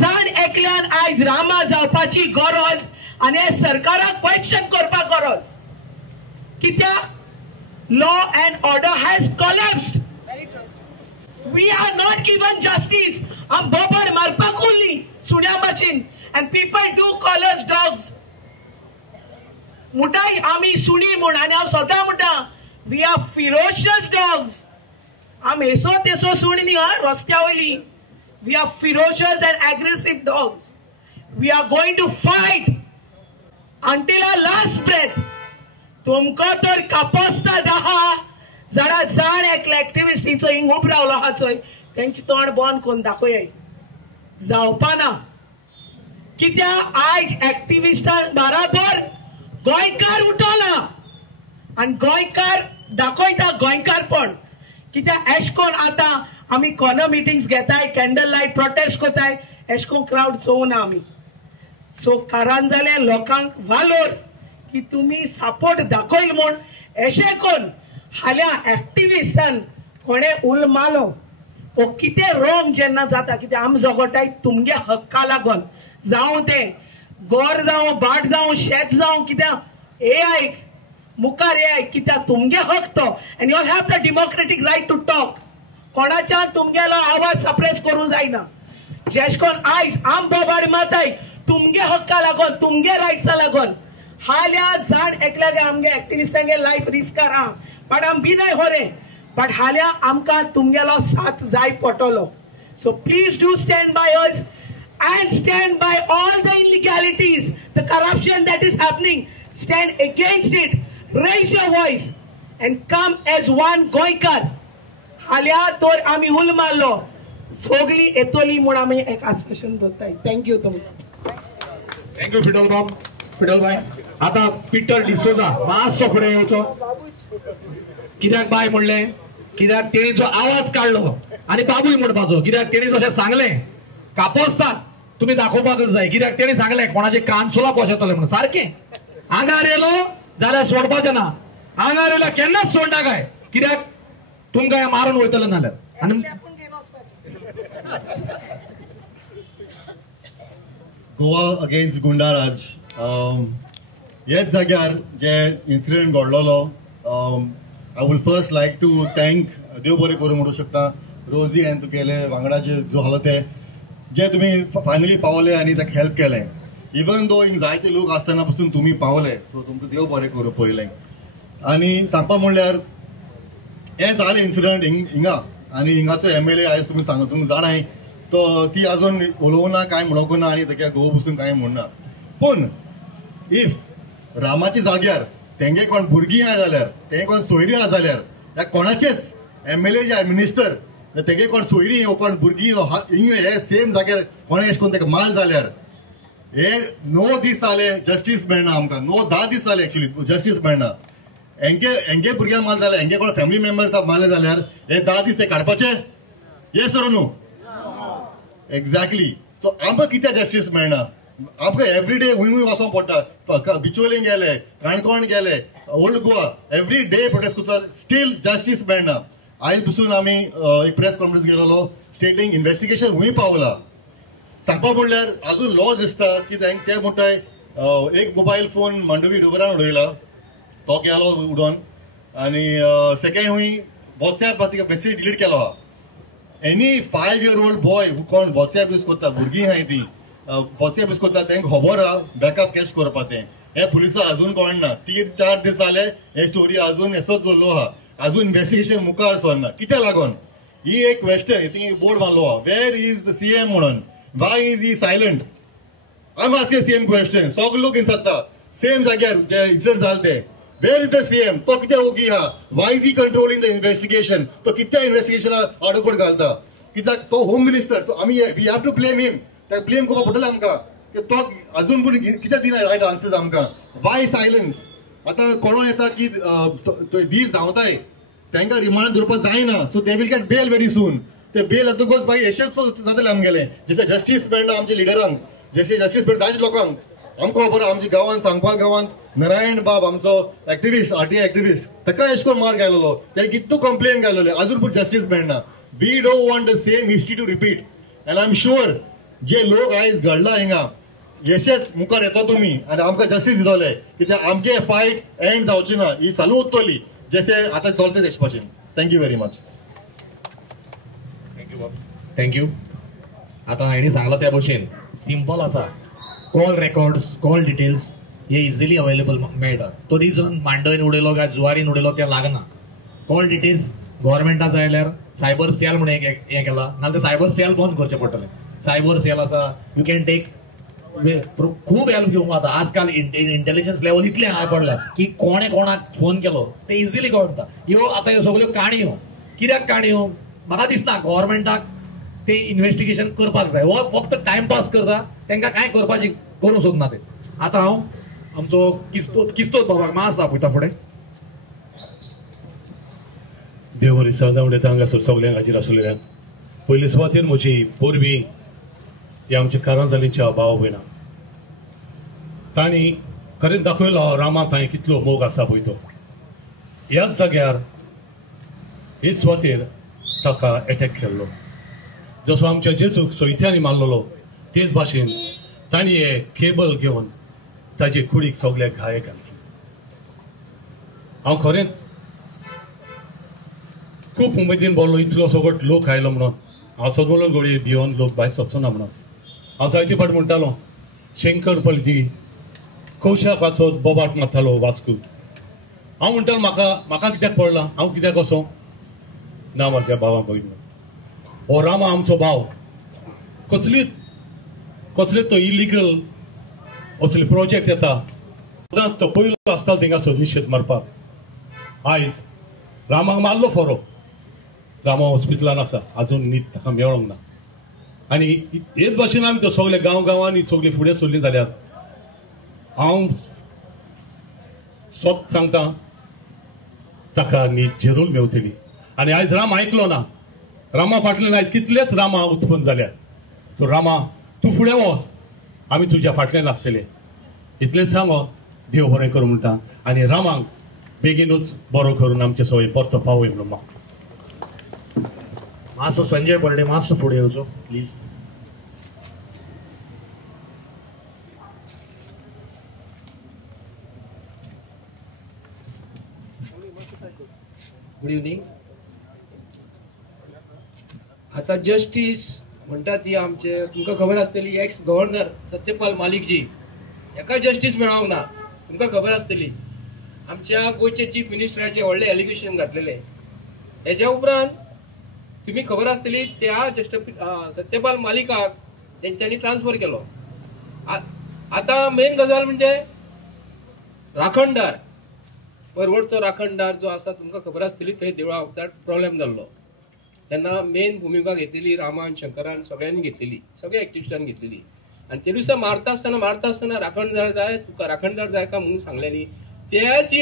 जाण एकल्यान आयज रामा जावपाची गरज आनी हे सरकाराक क्वेश्चन करपाक गरज. कित्याक law and order has collapsed. We are not given justice. आम बोबड मारपाक उरली सुण्या माचीन and people do call us dogs. मुठाई आमी सुणी म्हूण आनी हांव सदां म्हणटा we are ferocious dogs. आम एसो तेसो सुणी न्ही हा रस्त्या वयली. We are ferocious and aggressive dogs. We are going to fight until our last breath. तुमको तर कापोसता दाहा जरा जाण एकल्या एक्टिविस्टीचो हिंग उब रावलो आहा चोय तेंचे तोंड बंद करून दाखोय. जावपाना कित्याक आयज एक्टिविस्टां बराबर गोंयकार उठवला आनी गोंयकार दाखयता गोंयकारपण. कित्याक एश कोन आतां आमी कॉर्नर मिटिंग्स घेताय कॅन्डल लायट प्रोटेस्ट कोताय एश कोन क्रावड चोवना आमी. सो कारण जालें लोकांक वालोर की तुम्ही सपोर्ट दाखयल म्हूण अशें कोन हाल्या एक्टिविस्टान कोणे उल मालो ओ कितें रोंग जेन्ना जाता कितें आम झगडटाय तुमगे हक्का लागून जावं तें गोर जावं बाट जावं शेत जावं कित्याक हे आयक मुखार हे आयक कित्याक तुमगे हक तो and you have the democratic right to talk. कोणाच्या तुमगेलो आवाज सप्रेस करूं जायना. जेश कोन आयज आम बोबाड माताय तुमगे हक्का लागून तुमगे रायट्सा लागून हाल्या जाण एकल्यागे आमगे एक्टिविस्टांगे लायफ रिस्कार आहा बट आम बिनाय होरे बट हाल्या आमकां तुमगेलो साथ जाय पडटलो. So please do stand by us and stand by all the illegalities, the corruption that is happening. Stand against it, raise your voice and come as one Goikar. हाल्या तोर आमी उल मारलो सोगली येतोली म्हूण आमी एक आश्वासन करताय. थँक्यू तुमकां. थँक्यू फिडल भाई. आता पीटर डिसोजा मातसो फुडें येवचो. कित्याक बाय म्हणलें कित्याक तेणी जो आवाज काडलो आनी बाबूय म्हणपाचो कित्याक तेणी जशें सांगलें कापोसतात तुम्ही दाखोवपाकच जाय. कित्याक तेणी सांगलें कोणाचे कान सुला पोशेतले म्हणून सारकें. आंगार येलो जाल्यार सोडपाचें ना. आंगार येयला केन्नाच सोडना काय कित्याक तुमकां मारून वयतले नाल्यार. आनी गोवा अगेन्स्ट गुंडाराज हेच जाग्यार जे इन्सिडेंट घडलोलो I would first like to thank देव बरें करूं म्हणूं शकता रोजी एन तुगेले वांगडाचे जो आसलो ते जे तुम्ही फायनली पावले आनी ताका हेल्प केलें. इवन दो हिंग जायते लोक आसतना पासून तुम्ही पावले सो तुमकां देव बरें करूं पयलें. आनी सांगपा म्हणल्यार हें जालें इन्सिडंट हिंगा आनी हिंगाचो MLA आयज तुमी सांगता तुमकां जाणाय तो ती आजून उलोवना कांय म्हणोकूं ना आनी ताका घोव बसून कांय म्हणना. पूण इफ रामाच्या जाग्यार तेंगे कोण भुरगीं आहा जाल्यार तेंगे कोण सोयरीं आहा जाल्यार त्या कोणाचेच MLA जे मिनिस्टर तेगे कोण सोयरी कोण भुरगीं हे सेम जाग्यार कोणें अशें करून ताका माल जाल्यार हे 9 दीस जाले जस्टीस मेळना आमकां. 9-10 दीस जाले एक्चुअली जस्टीस मेळना. हेंगे भुरग्यांक माल जाल्यार हेंगे कोण फॅमिली मेंबर मारले जाल्यार हे 10 दीस ते काडपाचे ये सर न्हू एक्झॅक्टली. सो आमकां कित्याक जस्टीस मेळना. आमकां एवरी डे हूंय वचोंक पडटा. बिचोलीं गेले काणकोण गेले old Goa every day prostate करता स्टील जस्टीस मेळना. आयज पसून आमी एक प्रेस कॉन्फरन्स गेलोलो स्टेटींग इन्व्हेस्टिगेशन हूंय पावला. सांगपा म्हणल्यार आजून लॉ दिसता की ते म्हणटाय एक मोबायल फोन मांडवी रिवरान उडयला तो गेलो उडोवन आनी सेकेंड हूंय वॉट्सॅप मेसेज डिलीट केलो आहा. एनी 5 year old बॉय कोण वॉट्सॅप यूज करता भुरगीं आहाय ती वॉट्सॅप यूज करता तेंका खबर आहा बॅकअप कॅश करपा तें हे पुलिसांक आजून कळना. 3-4 दीस जाले हे स्टोरी आजून एसोच दवरलो आहा. आजून इन्व्हेस्टिगेशन मुखार सरना. कित्याक लागून ही एक क्वेश्चन हितून एक बोर्ड मारलो आहा वेर इज द CM म्हणून. Y is he silent. I am asking same question. सगळे लोक इंसाता सेम जाग्यार जे इन्सिडंट जाले ते वेर इज द CM. तो कित्याक ओगी आहा. Y is he controlling the investigation. तो कित्याक इन्व्हेस्टिगेशनाक आडखोड घालता कित्याक तो होम मिनिस्टर. तो आमी वी हॅव टू ब्लेम हिम. ताका ब्लेम करपा पडटलें आमकां की तो आजून पूण कित्याक दिना रायट आन्सर्स आमकां. Y silence. आता कळून येता की दीस धांवताय तांकां रिमांडार दवरपाक जायना, so they will get bail very soon. ते बेल येतकच मागीर अशेंच जातलें आमगेलें. जशें जस्टीस मेळना आमच्या लिडरांक, जशें जस्टीस मेळटा जायत्या लोकांक. आमकां खबर आमच्या गांवांत सांगपाल गांवांत नारायण बाब आमचो एक्टिविस्ट, आरटीआय एक्टिविस्ट, ताका अशें करून मार घाललो, ताणें कितू कंप्लेन घालले, अजून पूण जस्टीस मेळना. We don't want the same history to repeat. And I am sure जे लोक आयज घडला हिंगा येशेच मुखार येता तुमी आनी आमकां जस्टीस दितले, कित्याक आमचे फायट एंड जावची ना, ही चालू उरतली जशें आतां चलता तेश भाशेन. Thank you very much. थँक्यू. आता हांणी सांगला त्या भशेन सिंपल आसा. कॉल रेकॉर्ड्स, कॉल डिटेल्स हे इजिली अवेलेबल मेळटा. तो रिजन मांडोयन उडयलो काय जुवारीन उडयलो तें लागना. कॉल डिटेल्स गव्हर्मेंटा जाय जाल्यार सायबर सेल म्हणून हें केला, नाजाल्यार सायबर सेल बंद करचें पडटलें. सायबर सेल आसा, यू कॅन टेक खूब हेल्प घेवंक जाता. आजकाल इंटेलिजन्स लेवल इतलें हाय पडल्या की कोणे कोणाक फोन केलो ते इजिली कळटा. ह्यो आतां ह्यो सगळ्यो काणयो, कित्याक काणयो म्हाका दिसना गव्हर्मेंटाक ते इन्व्हेस्टिगेशन करपाक जाय. हो फक्त टायमपास करता, तांकां कांय करपाची करूंक सोदना ते. आतां हांव आमचो किस्तोत बाबाक मास आपयता फुडें. देव बरें दिसा उलयता हांगासर सगल्यांक हाजीर आशिल्ल्यान. पयले सुवातेर म्हजी पोरवी हे आमच्या कारांजालींच्या भाव भयणां, तांणी खरें दाखयलो रामाक हांवें कितलो मोग आसा पळय तो. ह्याच जाग्यार हे सुवातेर ताका एटॅक केल्लो. जसो आमच्या जेजूक सोयत्यांनी मारलेलो तेच भाशेन तांणी हे केबल घेवन ताचे कुडीक सगळ्याक घाये घातली. हांव खरेंच खूब उमेदीन बोल्लो, इतलो सगळो लोक आयलो म्हणून. हांव सगळो गोळये भिवन लोक भायर सरचो ना म्हणून. हांव जायते फावट म्हणटालो शंकर पलजी कौशाकाचो बोबाट मारतालो वास्को. हांव म्हणटालो म्हाका कित्याक पडला, हांव कित्याक असो ना म्हाज्या भावांक पळय. हो रामा आमचो भाव कसले तो इलिगल असले प्रोजेक्ट येता तो पयलो आसता थिंगासो निशेध मारपाक. आयज रामाक मारलो फोरो, रामा हॉस्पिटलान आसा, आजून न्हीद ताका मेळोंक ना. आनी हेच भाशेन आमी तो सगळे गांवांनी सगळीं फुडें सरलीं जाल्यार हांव सोब सांगता ताका न्हीद जरूर मेवतली. आनी आयज राम आयकलो ना. रामा फाटल्यान आयज कितलेच रामा उत्पन्न जाल्यात. तो रामा तूं फुडें वच, आमी तुज्या फाटल्यान आसतले. इतलेंच सांगो, देव बरें करूं म्हणटा. आनी रामाक बेगीनूच बरो करून आमचे सगळे परतो पावय म्हणून म्हाका. मातसो संजय पडले, मातसो फुडें येवचो प्लीज. Good evening. आता जस्टीस म्हणटा ती आमचे तुमकां खबर आसतली एक्स गव्हर्नर सत्यपाल मालिकजी हेका जस्टीस मेळोंक ना. तुमकां खबर आसतली आमच्या गोंयचे चीफ मिनिस्टराचे व्हडले एलिगेशन घातलेले. हेच्या उपरांत तुम्ही खबर आसतली त्या सत्यपाल मालिकाक तेंच्यांनी ट्रान्सफर केलो. आता मेन गजाल म्हणजे राखणदार परवडचो राखणदार जो आसा तुमकां खबर आसतली थंय देवळा वखदार प्रॉब्लेम जाल्लो. तेन्ना मेन भुमिका घेतलेली रामान शंकरान सगळ्यांनी घेतलेली, सगळ्या एक्टिविस्टांनी घेतलेली. आणि ते दिसा मारता आसतना राखणदार जाय, तुका राखणदार जाय का म्हणून सांगलेली. त्याच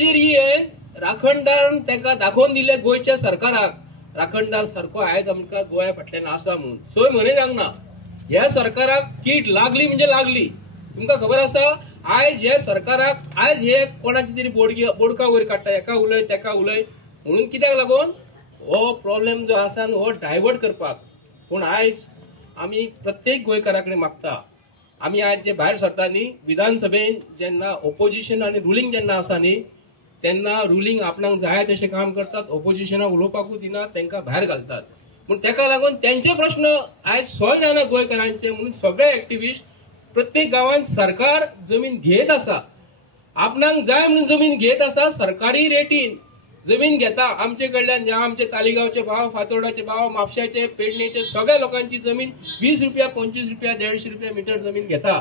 एरियेन राखणदार ताका दाखोवन दिले गोंयच्या सरकाराक राखणदार सारको आयज आमकां गोंया फाटल्यान आसा म्हणून. सोय म्हणे सांगना ह्या सरकाराक कीट लागली म्हणजे लागली. तुमकां खबर आसा आयज हे सरकाराक आयज हे कोणाची तरी बोडका वयर काडटा, एका उलय तेका उलय म्हणून. कित्याक लागून हो प्रॉब्लेम जो आसा हो डायवर्ट करपाक. पूण आयज आमी प्रत्येक गोंयकारा कडेन मागता, आमी आयज जे भायर सरता न्ही विधानसभेन जेन्ना ओपोजिशन आनी रुलींग जेन्ना आसा न्ही तेन्ना रुलींग आपणाक जाय तशें काम करतात, ओपोजिशनाक उलोवपाकूच दिनात, तांकां भायर घालतात. पूण तेका लागून तेंचे प्रश्न आयज सॉल्व जायना गोंयकारांचे. म्हणून सगळे एक्टिविस्ट प्रत्येक गांवांत सरकार जमीन घेत आसा, आपणाक जाय म्हणून जमीन घेत आसा, सरकारी रेटीन जमीन घेता. आमचे कडल्यान जे आमचे तालिगांवचे भाव, फातोर्डाचे भाव, म्हापश्याचे, पेडणेचे सगळ्या लोकांची जमीन 20 रुपया, 25 रुपया, 150 रुपया मिटर जमीन घेता.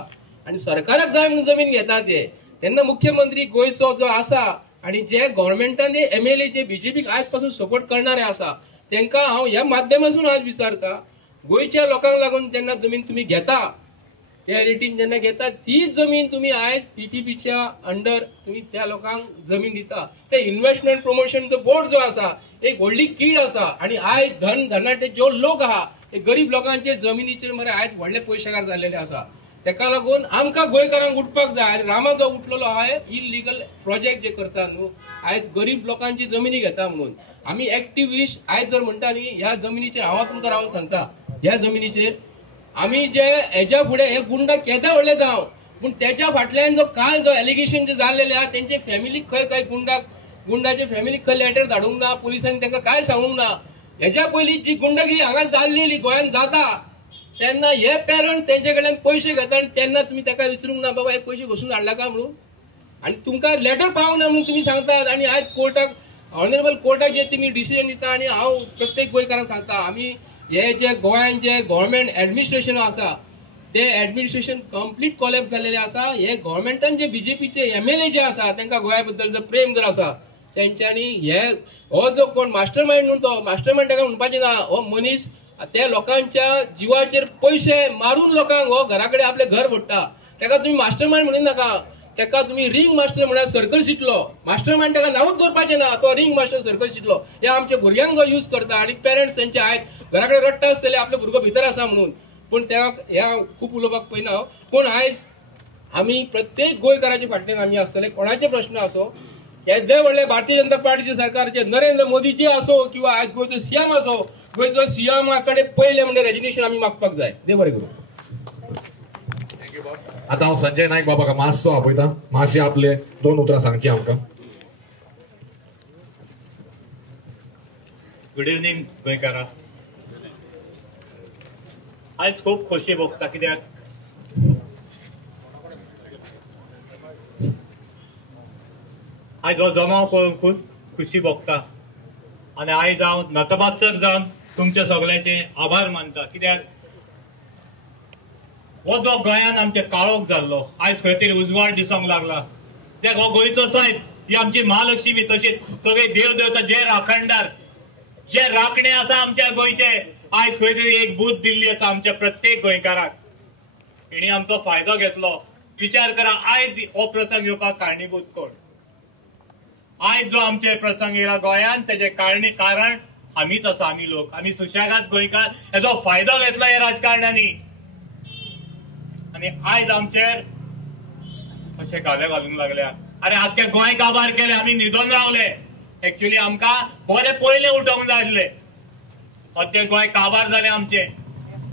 आणि सरकाराक जाय म्हणून जमीन घेता ते. तेन्ना मुख्यमंत्री गोंयचो जो आसा आणि जे गव्हर्मेंटान MLA जे बीजेपीक आज पासून सपोर्ट करणारे आसा तांकां हांव ह्या माध्यमातून आज विचारता, गोंयच्या लोकांक लागून जेन्ना जमीन तुम्ही घेता त्या रेटीन जेन्ना घेता तीच जमीन तुम्ही आयज PPPच्या अंडर तुम्ही त्या लोकांक जमीन दिता. ते इन्व्हेस्टमेंट प्रमोशनचो बोर्ड जो आसा एक व्हडली कीड आसा आणि आयज धनाटे जो लोक आहा ते गरीब लोकांचे जमिनीचेर मरे आयज व्हडले पयशेकार जाल्लेले आसा. तेका लागून आमकां गोंयकारांक उठपाक जाय. आनी रामा जो उठलेलो आहा इलिगल प्रोजेक्ट जे करता न्हू आयज गरीब लोकांची जमिनी घेता म्हणून आमी एक्टिव्हिस्ट आयज जर म्हणटा न्ही ह्या जमिनीचेर हांव तुमकां रावन सांगता ह्या जमिनीचेर आमी जे हेच्या फुडें हे गुंडा केदा व्हडले जावं पूण तेच्या फाटल्यान जो काल जो एलिगेशन जे जाल्लेले आहा तेंचे फॅमिलीक खंय गुंडाचे फॅमिलीक खंय लेटर धाडूंक ना पुलिसांनी तांकां काय सांगूंक ना. हेच्या पयलीं जी गुंडगिरी हांगा जाल्लेली गोंयांत जाता तेन्ना हे पेरंट्स तेंचे कडल्यान पयशे घेता आनी तेन्ना तुमी ताका विचारूंक ना बाबा हे पयशे घोसून हाडला काय म्हणून आनी तुमकां लेटर पावूंक ना म्हणून तुमी सांगतात. आनी आयज कोर्टाक ऑनरेबल कोर्टाक जे तुमी डिसिजन दिता आनी हांव प्रत्येक गोंयकारांक सांगता आमी हे जे गोंयांत जे गव्हर्मेंट एडमिनिस्ट्रेशन आसा ते एडमिनिस्ट्रेशन कंप्लीट कॉलेप्स जाल्लेले आसा. हे गव्हर्मेंटान जे BJPचे MLA जे आसा तांकां गोंया बद्दल जर प्रेम जर आसा तेंच्यांनी हो जो कोण मास्टर माइंड म्हणून तो मास्टर माइंड ताका म्हणपाचें ना. हो मनीस त्या लोकांच्या जिवाचेर पयशे मारून लोकांक हो घरा कडेन आपले घर फोडटा. ताका तुम्ही मास्टर माइंड म्हणून नाका. ताका तुम्ही रिंग मास्टर म्हळ्यार सर्कल शिटलो मास्टर माइंड ताका नांवूच दवरपाचें ना. तो रिंग मास्टर सर्कल शिटलो हे आमच्या भुरग्यांक जो यूज करता आनी पेरंट्स तेंचे आयज घरा कडेन रडटा आसतले आपलो भुरगो भितर आसा म्हणून. पूण ह्या खूब उलोवपाक पयना हांव. पूण आयज आमी प्रत्येक गोंयकाराच्या फाटल्यान आमी आसतले कोणाचे प्रश्न आसो हे जे व्हडले भारतीय जनता पार्टीचे सरकारचे नरेंद्र मोदीजी असो किंवा आज गोंयचो CM असो गोंयचो CM कडेन पयले म्हणजे रेजिग्नेशन आमी मागपाक जाय. देव बरें करूं. आता हांव संजय नायक बाबाका मातसो आपयता मातशे आपले 2 उतरां सांगची आमकां. गुड इव्हनिंग गोंयकारा. आयज खूब खोशी भोगता कित्याक आयज हो जमाव पळोवन खूब खुशी भोगता आनी आयज हांव नतमस्तक जावन तुमचे सगळ्यांचे आभार मानता. कित्याक हो जो गोंयान आमचे काळोख जाल्लो आयज खंय तरी उजवाड दिसोंक लागला. कित्याक हो गोंयचो सायब ही आमची महालक्ष्मी तशीच सगळे देव देवता जे राखणदार जे राखणे आसा आमच्या गोंयचे आयज खंय तरी एक बूथ दिल्ली आसा आमच्या प्रत्येक गोंयकाराक. हेणी आमचो फायदो घेतलो. विचार करा आयज हो प्रसंग येवपाक कारणीभूत कोण. आयज जो आमचे प्रसंग येयला गोंयान तेजे कारण आमीच आसा. आमी लोक आमी सुशेगाद गोंयकार हेजो फायदो घेतलो हे राजकारण्यांनी आनी आयज आमचेर अशे घाले घालूंक लागल्या. अरे आख्या गोंय काबार केले आमी न्हिदोन रावले. एक्चुअली आमकां बरे पयले उठोवंक जाय आसले. अख्खे गोंय काबार जाले आमचे.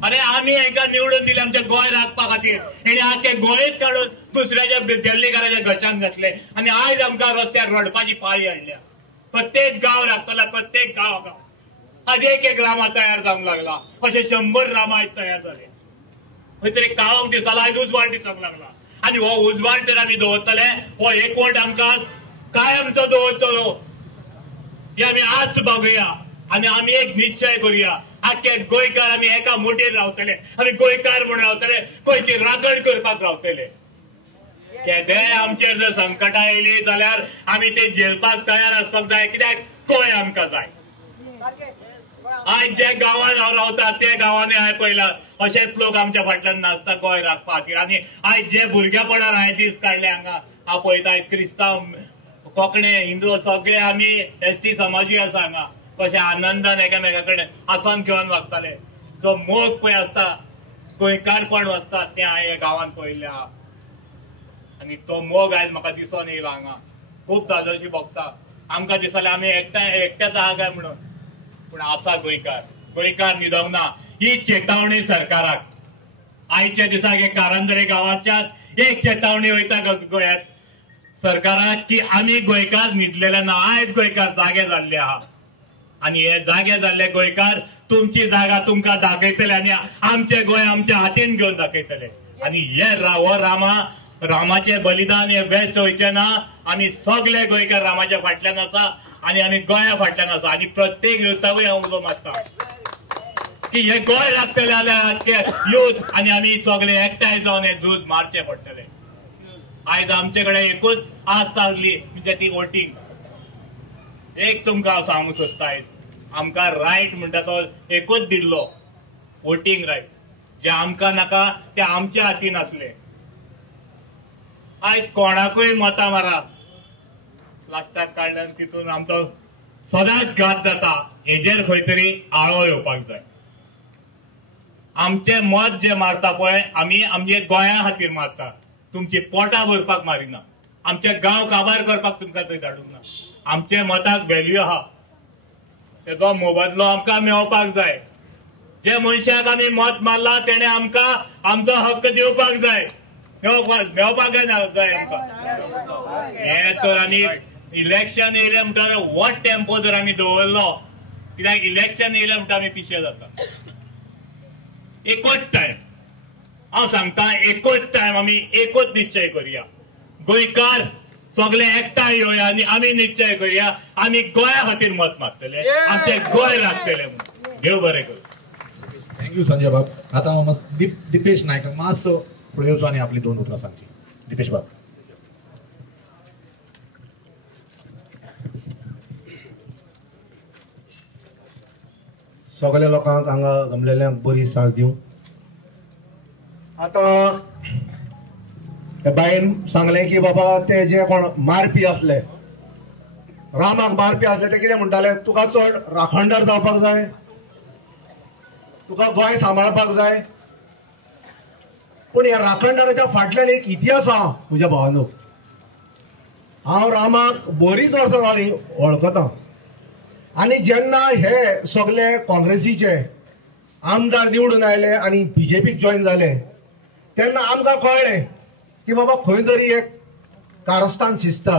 अरे आमी हांकां निवडून दिले आमचे गोंय राखपा खातीर. हेणे आख्खे गोंयच काडून दुसऱ्याच्या दिल्लीकाराच्या घशांत घातले आनी आयज आमकां रस्त्यार रडपाची पाळी हाडल्या. प्रत्येक गांव राखतला प्रत्येक गांव आज एक रामा तयार जावंक लागला. अशे 100 रामा आयज तयार जाले. खंय तरी काळोख दिसतालो आयज उजवाड दिसोंक लागला आनी हो उजवाड तर आमी दवरतले. हो एकवट आमकां कायमचो दवरतलो हे आमी आज बघुया आनी आमी एक निश्चय करुया. आख्खे गोंयकार आमी एका मुठीर रावतले आमी गोंयकार म्हणून रावतले. गोंयची राखण करपाक रावतले. केदेय आमचेर जर संकटां येयली जाल्यार आमी ते झेलपाक तयार आसपाक जाय. कित्याक गोंय आमकां जाय. आयज जे गांवांत हांव रावता ते गांवांनी हांवें पळयला अशेच लोक आमच्या फाटल्यान नाचता गोंय राखपा खातीर. आनी आयज जे भुरगेपणान हांवें दीस काडले हांगा हांव पळयता क्रिस्तांव कोंकणे हिंदू सगळे आमी ST समाजी आसा हांगा कशे आनंदान एकामेका कडेन आसन घेवन वागताले. जो मोग पळय आसता गोंयकारपण आसता तें हांवें गांवांत पळयल्लें आहा आनी तो मोग आयज म्हाका दिसून येयला हांगा. खूब दादोशी भोगता. आमकां दिसतालें आमी एकटेच आहा काय म्हणून पूण आसा गोंयकार न्हिदोंक ना. ही चेतावणी सरकाराक. आयच्या दिसाक एक कारंदरे गांवाच्याच एक चेतावणी वयता गोंयांत सरकाराक की आमी गोंयकार न्हिदलेले ना. आयज गोंयकार जागे जाल्ले आहा आनी हे जागे जाल्ले गोंयकार तुमची जागा तुमकां दाखयतले आनी आमचे गोंय आमच्या हातीन घेवन दाखयतले. आनी हे रामाचे बलिदान हे वेस्ट वयचे ना. आमी सगळे गोंयकार रामाच्या फाटल्यान आसा आनी आमी गोंया फाटल्यान आसा आनी प्रत्येक युथाकूय हांव उलो मारता की हे गोंय राखतले जाल्यार युथ आनी आमी सगळे एकठांय जावन हे झूज मारचे पडटले. आयज आमचे कडेन एकूच आस्त आसली म्हणजे ती वोटींग. एक तुमकां हांव सांगूंक सोदता आयज आमकां रायट म्हणटा तो एकूच दिल्लो वोटींग रायट. जे आमकां नाका ते आमच्या हातीन आसले. आयज कोणाकूय मतां मारा, लास्टाक काडल्यान तितून आमचो सदांच घात जाता. हेजेर खंय तरी आळो येवपाक जाय. आमचे मत जे मारता पळय आमी आमचे गोंया खातीर मारता, तुमची पोटां भरपाक मारिना. आमचे गांव काबार करपाक तुमकां थंय धाडूंक ना. आमचे मताक व्हॅल्यू आहा, तेजो मोबदलो आमकां मेळपाक जाय. जे मनशाक आमी मत मारला तेणे आमकां आमचो हक्क दिवपाक जाय, मेळपाक जाय आमकां. हे तर आनी इलेक्शन येयले म्हणटा वोट टेम्पो जर आमी दवरलो, कित्याक इलेक्शन येयले म्हणटा आमी पिशे जाता. एकूच टायम हांव सांगता, एकूच टायम आमी एकूच निश्चय करुया. गोंयकार सगळे एकठांय येवया आनी आमी निश्चय करुया आमी गोंया खातीर मत मारतले, आमचे गोंय लागतले म्हणून. देव बरें करूं. थँक्यू संजय बाब. आता हांव दिपेश नायकाक मातसो फुडें येवचो आनी आपली 2 उतरां सांगची. दिपेश बाब. सगळ्या लोकांक हांगा जमलेल्यांक बरी सांज दिवं. आता त्या बायन सांगलें की बाबा ते जे कोण मारपी आसले, रामाक मारपी आसले, ते कितें म्हणटाले, तुका चड राखणदार जावपाक जाय, तुका गोंय सांबाळपाक जाय. पूण ह्या राखणदाराच्या फाटल्यान एक इतिहास आहा म्हज्या भावानो. हांव रामाक बरीच वर्सां जालीं वळखता. आनी जेन्ना हे सगळे काँग्रेसीचे आमदार निवडून आयले आनी बीजेपीक जॉईन झाले, तेन्ना आमकां कळ्ळें की बाबा खंय तरी एक कारस्थान शिजता,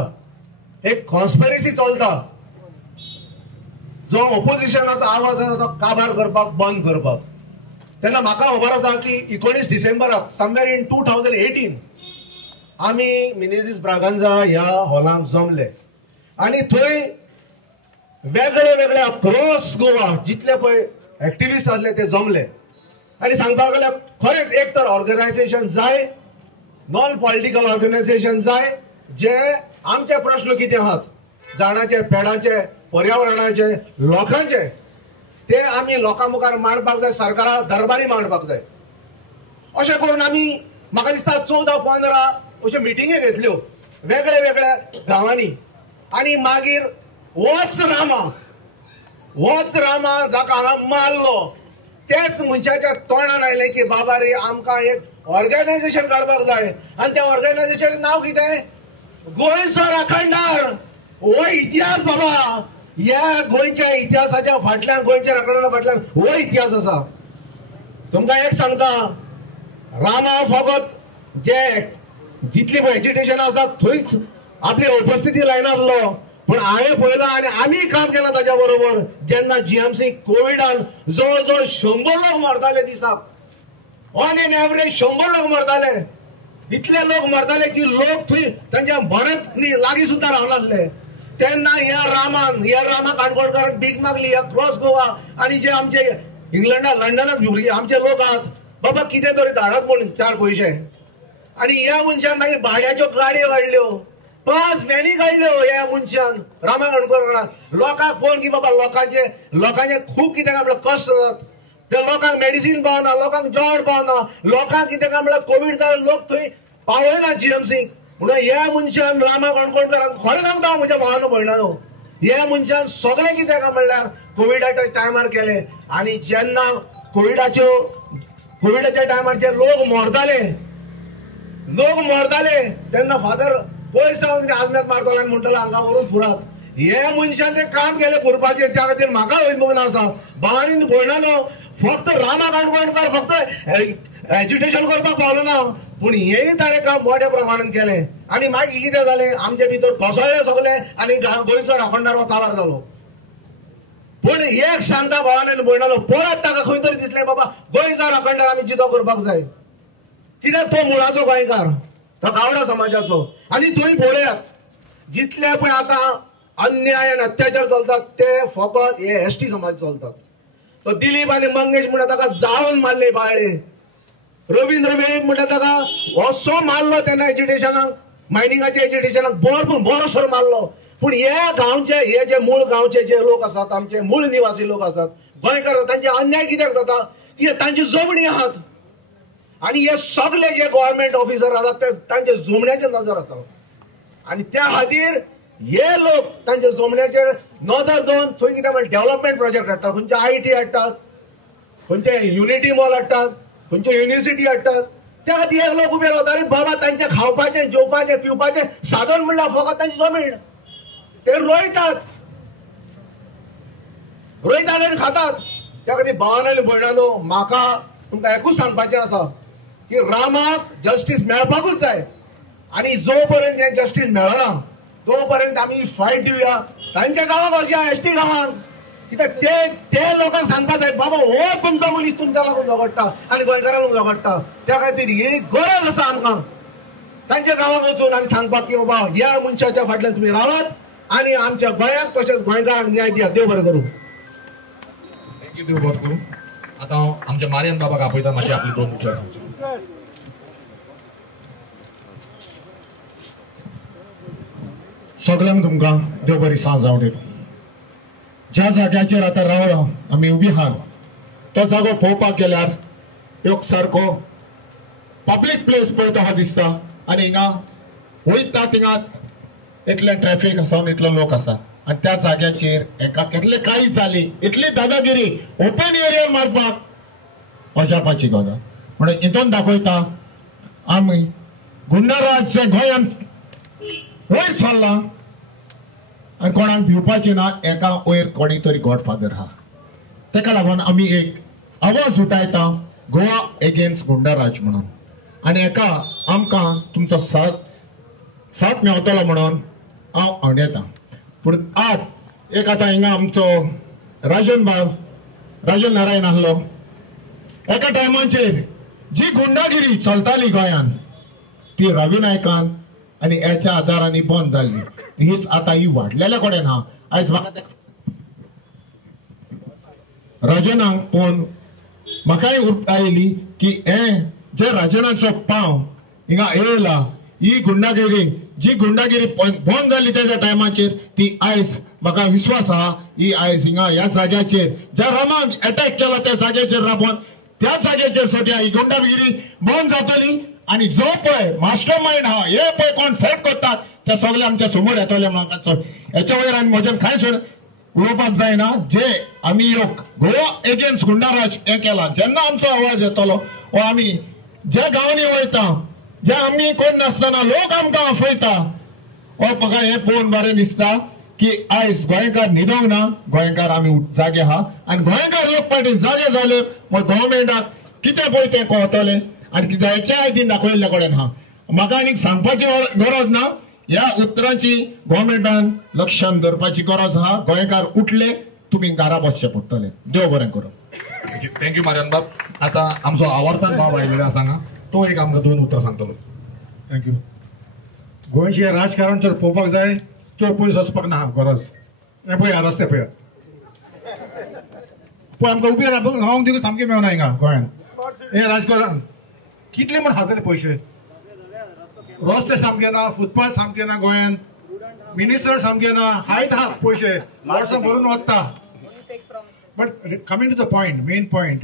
एक कॉन्स्पिरसी चलता, जो ऑपोजिशनाचो आवाज आसा तो काबार करपाक, बंद करपाक. तेन्ना म्हाका खबर आसा की 19 डिसेंबराक समवेर इन 2018 आमी मिनेझीस ब्रागांझा ह्या हॉलांत जमले आनी थंय वेगळे वेगळे अक्रॉस गोवा जितले पळय एक्टिविस्ट आसले ते जमले आनी सांगपाक गेल्यार खरेंच एक तर ऑर्गनायझेशन जाय, नॉन पॉलिटिकल ऑर्गनायझेशन जाय, जे आमचे प्रश्न कितें आहात, झाडाचे, पेडाचे, पर्यावरणाचे, लोकांचे, ते आमी लोकां मुखार मांडपाक जाय, सरकारा दरबारी मांडपाक जाय. अशें करून आमी म्हाका दिसता 14-15 अश्यो मिटिंगे घेतल्यो वेगळ्या वेगळ्या गांवांनी. आनी मागीर वोच रामा जाका हांगा मारलो तेच मनशाच्या तोंडान आयलें की बाबा रे आमकां एक ऑर्गनायझेशन काडपाक जाय. आनी त्या ऑर्गनायझेशनाचें नांव कितें? गोंयचो राखणदार. हो इतिहास बाबा, ह्या गोंयच्या इतिहासाच्या फाटल्यान, गोंयच्या राखणदारा फाटल्यान हो इतिहास आसा. तुमकां एक सांगता, रामा फकत जे जितली पळय एज्युटेशन आसा थंयच आपली उपस्थिती लायनासलो, पण हांवें पळयलां आनी आमी काम केलां ताच्या बरोबर. जेन्ना जीएमसी कोविडान जवळ जवळ 100 लोक मरताले दिसाक, ऑन एन एवरेज 100 लोक मरताले. इतले लोक मरताले की लोक थंय तांच्या मरत लागीं सुद्दां रावनासले. तेन्ना ह्या रामा काणकोणकारान भीक मागली, ह्या क्रॉस गोवा आनी जे आमचे इंग्लंडाक, लंडनाक भुरगे आमचे लोक आहात, बाबा कितें तरी धाडात म्हणून 4 पयशे. आनी ह्या मनशान मागीर भाड्याच्यो गाडयो काडल्यो, 5 व्हॅनी काडल्यो ह्या मनशान, रामा काणकोणकारान. लोकांक पळोवन की बाबा लोकांचे खूब कितें काय म्हणल्यार कश्ट जातात. त्या लोकांक मेडिसीन पावना, लोकांक जेवण पावना, लोकांक कितें काय म्हणल्यार कोविड जालें, लोक थंय पावयना जीएमसीक. म्हणून ह्या मनशान, रामा काणकोणकारान, खरें सांगता हांव म्हज्या भावानो भयणानो, ह्या मनशान सगळें कितें काय म्हणल्यार कोविडाच्या टायमार केलें. आनी जेन्ना कोविडाच्या टायमार जे लोक मरताले तेन्ना फादर पयस जावन कितें आजमेत मारतलो आनी म्हणटलो हांगा व्हरून फुरात. हे मनशान तें काम केलें पुरपाचें, त्या खातीर म्हाका अभिमान आसा. भावानी भयणानो, फक्त रामा काणकोणकार फक्त एज्युकेशन करपाक पावलो ना, पूण हेय ताणें काम मोठ्या प्रमाणान केलें. आनी मागीर कितें जालें, आमचे भितर कोसळ्ळे सगळे आनी गोंयचो राखणदार हो काबार जालो. पूण एक सांगता भावानी आनी भयणानो, परत ताका खंय तरी दिसलें बाबा गोंयचो राखणदार आमी जितो करपाक जाय. कित्याक तो मुळाचो गोंयकार, तो गावडा समाजाचो. आनी थंय पळयात, जितले पळय आतां अन्याय आनी अत्याचार चलतात ते फकत हे एसटी समाज चलतात. तो दिलीप आनी मंगेश म्हणटा ताका जाळून मारले बाळे. रवींद्र वेळीप म्हणटा ताका असो मारलो तेन्ना एज्युकेशनाक, मायनिंगाच्या एज्युकेशनाक बरोसर मारलो. पूण हे गांवचे, हे जे मूळ गांवचे जे लोक आसात, आमचे मूळ निवासी लोक आसात, गोंयकार, तांचे अन्याय कित्याक जाता? कित्याक तांची जमणी आहात, आणि हे सगळे जे गव्हर्नमेंट ऑफिसर आसात ते तांचे जुमण्याचेर नजर आसा आणि त्या खातीर हे लोक तांच्या जमण्याचेर नदर दवरून थंय कितें म्हणजे डेव्हलपमेंट प्रोजेक्ट हाडटात, खंयचे IIT हाडटात, खंयचे युनिटी मॉल हाडटात, खंयचे युनिव्हर्सिटी हाडटात. त्या खातीर हे लोक उबे रावतात. अरे बाबा तांचे खावपाचें जेवपाचें पिवपाचें साधन म्हणल्यार फकत तांची जमीन. ते रोयतात आनी खातात. त्या खातीर भावांनो आनी भयणांनो, म्हाका तुमकां एकूच सांगपाचें आसा की रामाक जस्टीस मेळपाकूच जाय आणि जो पर्यंत हे जस्टीस मेळना तो पर्यंत आमी फायट दिवया. तांच्या गांवांक वचया, ST गांवांक, कित्याक ते लोकांक सांगपाक जाय बाबा हो तुमचो मनीस तुमच्या लागून झगडटा आनी गोंयकारांक लागून झगडटा. त्या खातीर ही गरज आसा आमकां तांच्या गांवांक वचून आनी सांगपाक की बाबा ह्या मनशाच्या फाटल्यान तुमी रावात आनी आमच्या गोंयाक तशेंच गोंयकारांक न्याय दियात. देव बरें करूं. थँक्यू, देव बरें करूं. आता हांव आमच्या मारियन बाबाक आपयता मातशें आपली 2 विचार. सगळ्यांक तुमकां देव बरी सांज जावं दिता. ज्या जाग्याचेर आतां रावला आमी उबी आहात तो जागो पळोवपाक गेल्यार एक सारको पब्लीक प्लेस पळयता अशें दिसता आनी हिंगा वयता थिंगा इतलें ट्रॅफिक आसा आनी इतलो लोक आसा आनी त्या जाग्याचेर एका केटले काही जाली इतली दादागिरी ओपन एरियार मारपाक अजापाची गजाल. म्हणून हितून दाखयता आमी गुंडाराज जे गोंयांत वयर चल्ला आनी कोणाक भिवपाची ना. एका वयर कोणी तरी गॉडफादर आहा. तेका लागून आमी एक आवाज उठायता गोवा एगेन्स्ट गुंडाराज म्हणून आनी हेका आमकां तुमचो साथ मेवतलो म्हणून हांव आवडेता. पूण आज एक आतां हिंगा आमचो राजन नारायण आहलो. एका टायमाचेर जी गुंडागिरी चलताली गोंयांत ती रवी नायकान आणि याच्या आदारांनी बंद जाल्ली. हीच आता ही वाढलेल्या कडेन हा. आयज म्हाका राजनाक पळोवन म्हाकाय उर्बा आयली की हे जे राजनाचो पांव हिंगा येयला ही गुंडागिरी जी गुंडागिरी बंद जाल्ली तेच्या टायमाचेर ती आयज म्हाका विश्वास आहा ही आयज हिंगा ह्या जाग्याचेर ज्या रामाक अटॅक केला त्या जाग्याचेर राबोवन त्या जाग्याचेर सद्या ही गुंडागिरी बंद जातली आणि जो पळय मास्टर माइंड हा हे पळय कोण सेट करतात ते सगळे आमच्या समोर येतले. म्हाका हेच्या वयर आनी म्हजें कांय उलोवपाक जायना. जे आमी योग गोवा एगेन्स्ट गुंडाराज हे केला जेन्ना आमचो आवाज येतलो वो आमी ज्या गांवांनी वयता जे आमी कोण नासतना लोक आमकां आफयता हो म्हाका हें पळोवन बरें दिसता की आयज गोंयकार न्हिदोंक ना. गोंयकार आमी जागे आहा आनी गोंयकार लोक पाटील जागे जाले मग गव्हर्मेंटाक कितें पळय तें कळटलें आनी कितें हेच्या आयदीन दाखयल्ल्या कडेन आहा. म्हाका आनीक सांगपाची गरज ना. ह्या उतरांची गव्हर्मेंटान लक्षांत धरपाची गरज आहा. गोंयकार उठले तुमी घरा बसचे पडटले. देव बरें करूं. थँक्यू मारियन बाब. आता आमचो आवडता बाब आयिल्लो सांगा तो एक आमकां 2 उतरां सांगतलो. थँक्यू. गोंयचे राजकारण जर पळोवपाक जाय चड पयस वचपाक ना गरज. हे पळय रस्ते पळय आमकां उबे रावंक दिवंक सामकें मेळना हिंगा गोंयांत. हे राजकारण कितले म्हण खातले पयशे. रस्ते सामके ना, फुटपाथ सामके ना गोंयांत, मिनिस्टर सामके ना, हायत हा पयशे वर्सां भरून वता. But coming to the point, main point,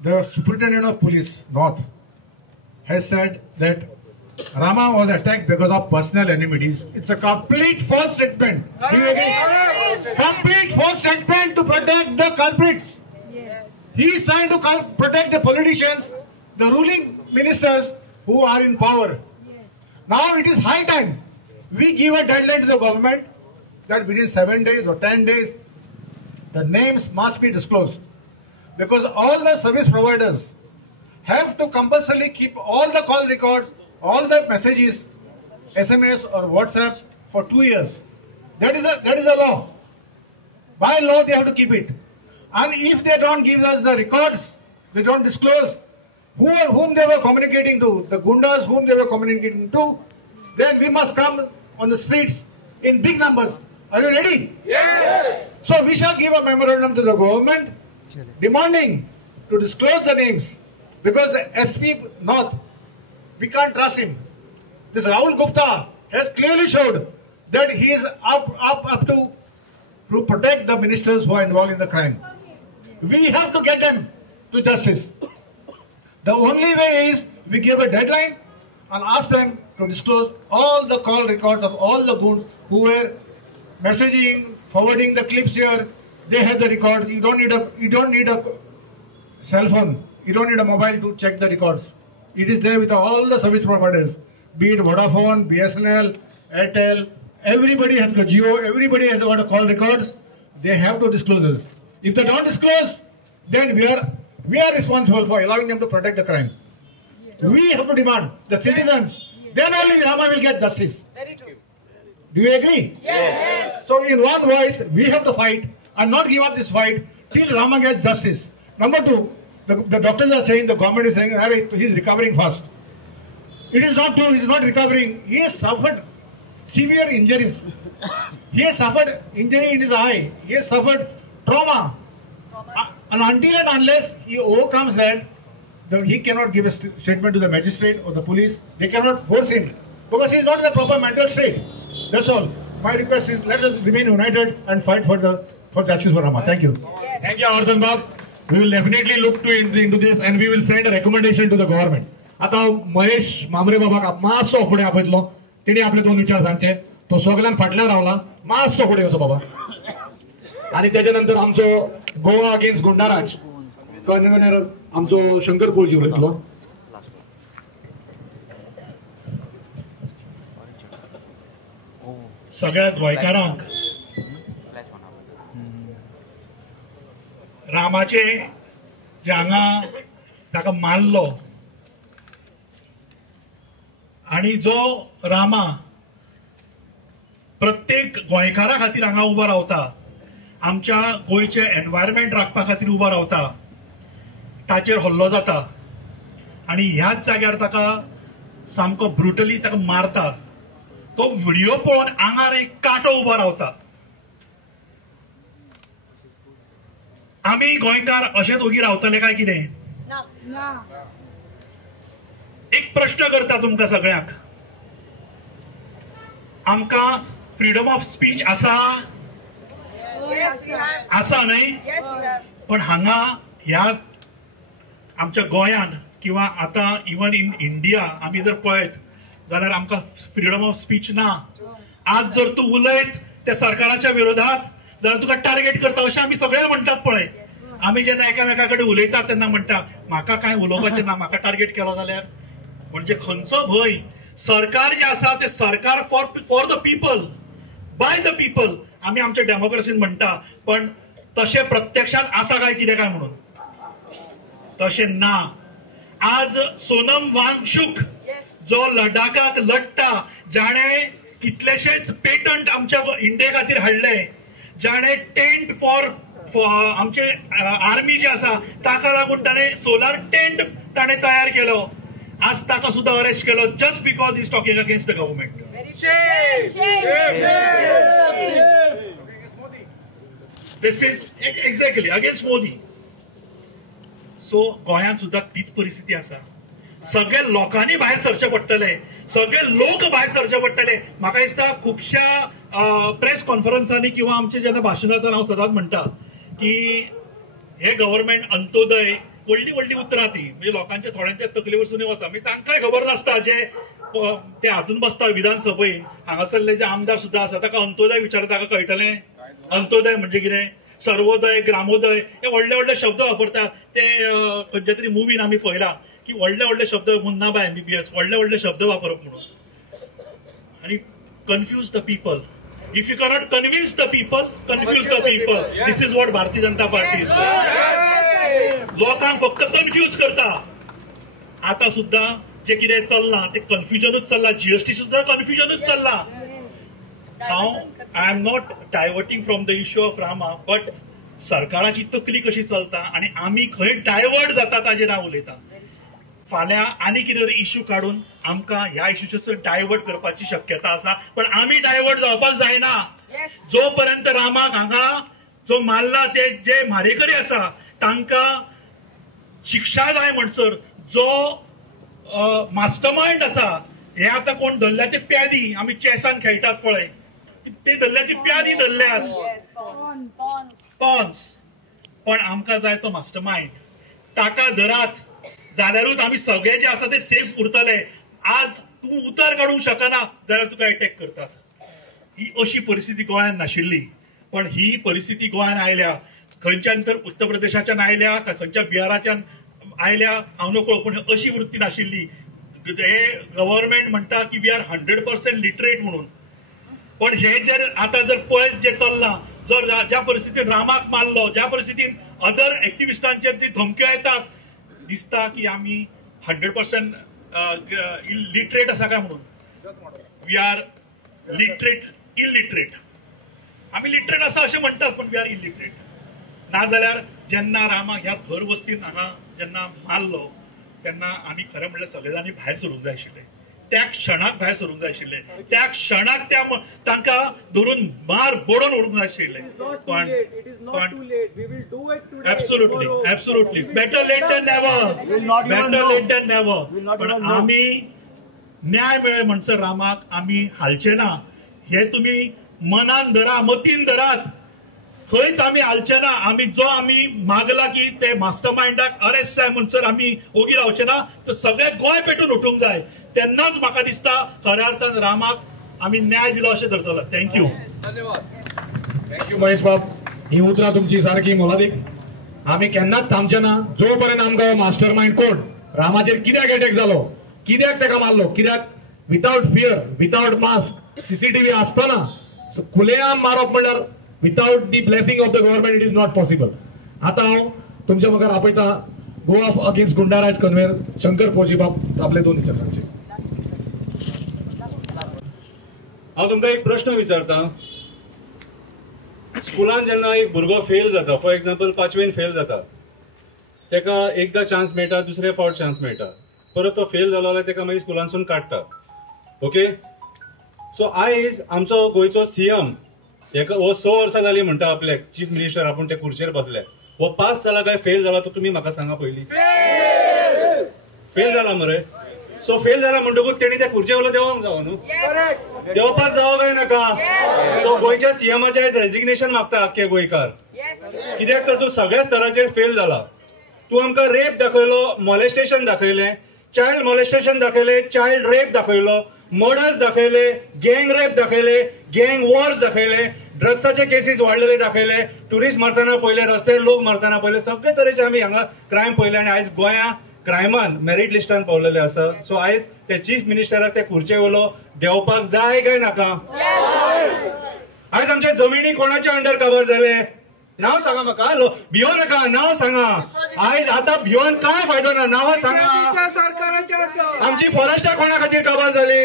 the superintendent of police north has said that Rama was attacked because of personal enmities. It's a complete false statement. Do you agree? Complete false statement to protect the culprits. He is trying to protect the politicians, the ruling ministers who are in power. Now it is high time we give a deadline to the government that within 7 days or 10 days the names must be disclosed. Because all the service providers have to compulsorily keep all the call records, all the messages, SMS or WhatsApp for 2 years. That is a law. By law they have to keep it. And if they don't give us the records, they don't disclose whom they were communicating to, the gundas whom they were communicating to, then we must come on the streets in big numbers. Are you ready? Yes. So we shall give a memorandum to the government demanding to disclose the names, because the SP North, we can't trust him. This Rahul Gupta has clearly showed that he is up to protect the ministers who are involved in the crime. We have to get them to justice. The only way is we give a deadline and ask them to disclose all the call records of all the goons who were messaging, forwarding the clips here. They have the records. You don't need a cell phone. You don't need a mobile to check the records. It is there with all the service providers, be it Vodafone, BSNL, Airtel. Everybody has got Jio. Everybody has got a call records. They have to disclose this. If they don't disclose, then we are responsible for allowing them to protect the crime. We have to demand the citizens. Then only Rama will get justice. Very true. Do you agree? Yes. So in one voice, we have to fight and not give up this fight till Rama gets justice. Number two, the doctors are saying, the government is saying, he is recovering fast. It is not true. He is not recovering. He has suffered severe injuries. He has suffered injury in his eye. He has suffered trauma. And until and unless he overcomes that, he cannot give a statement to the magistrate or the police. They cannot force him because he is not in the proper mental state. That's all. My request is, let us remain united and fight for justice for Rama. Thank you. Yes. Thank you, Ardhan Bab. We will definitely look into this and we will send a recommendation to the government. आता महेश मामरे बाबाक मातसो फुडें आपयतलो. तेणी आपले दोन विचार सांगचे. तो सगळ्यान फाटल्यान रावला. मातसो फुडें येवचो बाबा. आणि त्याच्या नंतर आमचो गोवा अगेन्स्ट गुंडाराज कन्व्हेनर आमचो शंकर कोळजी उलयतलो. सगळ्या गोंयकारांक रामाचे जे हांगा ताका मारलो आणि जो रामा प्रत्येक गोंयकारा खातीर हांगा उबो रावता, आमच्या गोंयचे एनवायरमेंट राखपा खातीर उबो रावता, ताचेर हल्लो जाता आणि ह्याच जाग्यार ताका सामको ब्रुटली ताका मारता. तो व्हिडिओ पळोवन आंगार एक कांटो उबो रावता. आमी गोंयकार अशेच ओगी रावतले काय कितें? एक प्रश्न करता तुमकां सगळ्यांक. आमकां फ्रीडम ऑफ स्पीच आसा? आसा न्हय? पण हांगा ह्या आमच्या गोंयांत किंवा आता इवन इन इंडिया आमी जर पळयत जाल्यार आमकां फ्रीडम ऑफ स्पीच ना. आज जर तूं उलयत त्या सरकाराच्या विरोधात जाल्यार तुका टार्गेट करता अशें आमी सगळे म्हणटात पळय. आमी जेन्ना एकामेका कडेन उलयतात तेन्ना म्हणटा म्हाका कांय उलोवपाचें ना, म्हाका टार्गेट केलो जाल्यार. म्हणजे खंयचो भंय? सरकार जे आसा ते सरकार for the people, by the people आमी आमच्या डेमोक्रेसीन म्हणटा. पण तशें प्रत्यक्षात आसा काय कितें काय म्हणून? तशें ना. आज सोनम वांगचूक जो लडाखाक लढटा, जाणे कितलेशेच पेटंट आमच्या इंडिये खातीर हाडले, जाणे टेंट फॉर आमचे आर्मी जे आसा ताका लागून ताणें सोलार टेंट ताणें तयार केलो. आज ताका सुद्धा अरेस्ट केलो just because he is talking against the government. This is exactly against Modi. So गोंयांत सुद्धा तीच परिस्थिती आसा. सगळे लोकांनी भायर सरचे पडटले, सगळे लोक भायर सरचे पडटले. म्हाका दिसता खुबश्या प्रेस कॉन्फरन्सांनी किंवा आमचे जेन्ना भाशण जाता हांव सदांच म्हणटा की हे गव्हर्नमेंट अंत्योदय व्हडली व्हडली उतरां ती म्हणजे लोकांच्या थोड्यांच्या तकले वरसून वता. म्हणजे तांकांय खबर नासता जे ते हातून बसता विधानसभेन हांगासरले जे आमदार सुद्धा आसा ताका अंत्योदय विचारता ताका कळटलें अंत्योदय म्हणजे कितें. सर्वोदय, ग्रामोदय हे व्हडले व्हडले शब्द वापरतात. ते खंयच्या तरी मुवीन आमी पळयला की व्हडले व्हडले शब्द मुन्नाबाय MBBS व्हडले व्हडले शब्द वापरप म्हणून. आणि confuse the people. If you cannot convince the people, confuse the people. This is what Bharatiya Janata party is. लोकांक फक्त कन्फ्यूज करता. आता सुद्धा जे कितें चल्लां ते कन्फ्युजनूच चल्लां. GST सुद्धा कन्फ्युजनूच चल्लां. I am not diverting from the issue of Rama, but सरकाराची तकली कशी चलता आणि आमी खंय डायवर्ट जाता ताजेर हांव उलयतां. फाल्यां आनी कितें तरी इश्यू काडून आमकां ह्या इश्यूचेर डायवर्ट करपाची शक्यता आसा. पण आमी डायवर्ट जावपाक जायना. जो पर्यंत रामाक हांगा जो मारला ते जे म्हारेकरी आसा तांकां शिक्षा जाय म्हणसर जो मास्टर माइंड आसा हे आता कोण धरल्या ते प्यादी आमी चॅसान खेळटात पळय ते धरल्या ते प्यादी धरल्यात पॉन्स. पण आमकां जाय तो मास्टर माइंड. ताका धरात. जाल्यारूच आम्ही सगळे जे आसा ते सेफ उरतले. आज तूं उतर काडूंक शकना जाल्यार तुका अटॅक करतात. ही अशी परिस्थिती गोंयांत नाशिल्ली, पण ही परिस्थिती गोंयांत आयल्या. खंयच्यान तर उत्तर प्रदेशाच्यान आयल्या का खंयच्या बिहाराच्यान आयल्या हांव नकळो, पण अशी वृत्ती नाशिल्ली. हे गव्हर्नमेंट म्हणटा की वी आर 100% लिटरेट म्हणून, पण हे जर आता जर पळयत जे चल्लां, जर ज्या परिस्थितीन रामाक मारलो, ज्या परिस्थितीन अदर एक्टिविस्टांचेर जी धमक्यो येतात, दिसता की आमी 100% लिटरेट आसा काय म्हणून. We are literate illiterate. आमी लिटरेट आसा अशें म्हणटात, पण वी आर इलिटरेट. नाजाल्यार जेन्ना रामाक ह्या भर वस्तीन हांगा जेन्ना मारलो तेन्ना आमी खरें म्हणल्यार सगळे जाणी भायर सरूंक जाय आशिल्ले. त्या क्षणाक भायर सरूंक जाय आशिल्ले. त्या क्षणाक तांकां धरून मार बोडोवन उडोवंक जाय आशिल्ले. पण absolutely better late than never. Better late than never. पण आमी न्याय मेळ्ळे म्हणसर रामाक आमी हालचे ना. हे तुमी मनान धरा, मतीन धरात. खंयच आमी हालचे ना. आमी मागला की ते मास्टर माइंडाक अरेस्ट जाय म्हणसर आमी ओगी रावचे ना. तर सगळे गोंय पेटून उठूंक जाय. तेन्नाच म्हाका दिसता खऱ्या अर्थान रामाक आमी न्याय दिलो अशें धरतलो. थँक्यू. थँक्यू महेश बाब. ही उतरां तुमची सारकी मोलादीक. आमी केन्नाच थांबचे ना जो पर्यंत आमकां मास्टर माइंड कोण रामाचेर कित्याक अटॅक जालो, कित्याक ताका मारलो, कित्याक without fear, without mask, CCTV आसतना खुलेआम मारप म्हणल्यार without the blessing of the government it is not possible. आता हांव तुमच्या मुखार आपयता गोवा अगेन्स्ट गुंडाराज कन्व्हेनर शंकर फौजी बाब आपले 2 विचार सांगचे. हांव तुमकां एक प्रश्न विचारता. स्कुलान जेन्ना एक भुरगो फेल जाता, फॉर एक्झाम्पल 5वेन फेल जाता, तेका एकदा चान्स मेळटा, दुसरे फावट चान्स मेळटा, परत तो फेल जालो जाल्यार तेका मागीर स्कुलांसून काडटा. ओके. सो आयज आमचो गोंयचो सीएम हो 6 वर्सां जाली म्हणटा आपल्याक चीफ मिनिस्टर आपूण ते खुर्चेर बसले. हो पास जाला काय फेल जाला तो तुमी म्हाका सांगा पयलीं. फेल जाला मरे. सो फेल जाला म्हणटकूच तेणी त्या खुर्चे वयलो देंवोंक जावो न्हू. देंवपाक जावो काय नाका. सो गोंयच्या सीएमाचे आयज रेजिग्नेशन मागता आख्खे गोंयकार. कित्याक तर तूं सगळ्या स्तराचेर फेल जाला. तूं आमकां रेप दाखयलो, मॉलेस्टेशन दाखयलें, चायल्ड मॉलेस्टेशन दाखयलें, चायल्ड रेप दाखयलो, मर्डर्स दाखयले, गँग रेप दाखयले, गँग वॉर्स दाखयले, ड्रग्साचे केसीस वाडलेले दाखयले, ट्युरिस्ट मारतना पयले, रस्त्यार लोक मारतना पयले, सगळे तरेचे आमी हांगा क्रायम पयले. आनी आयज गोंया क्रायमान मेरीट लिस्टान पावलेले आसा. सो आयज ते चीफ मिनिस्टराक ते खुर्चे वयलो देंवपाक जाय काय नाका. आयज आमच्या जमिनी कोणाच्या अंडर कवर जाले नाव सांगा म्हाका. भियो नाका, नाव सांगा. आयज आता भियोन काय फायदो ना. नांवां सांगा. आमची फॉरेस्टां कोणा खातीर काबार जाली.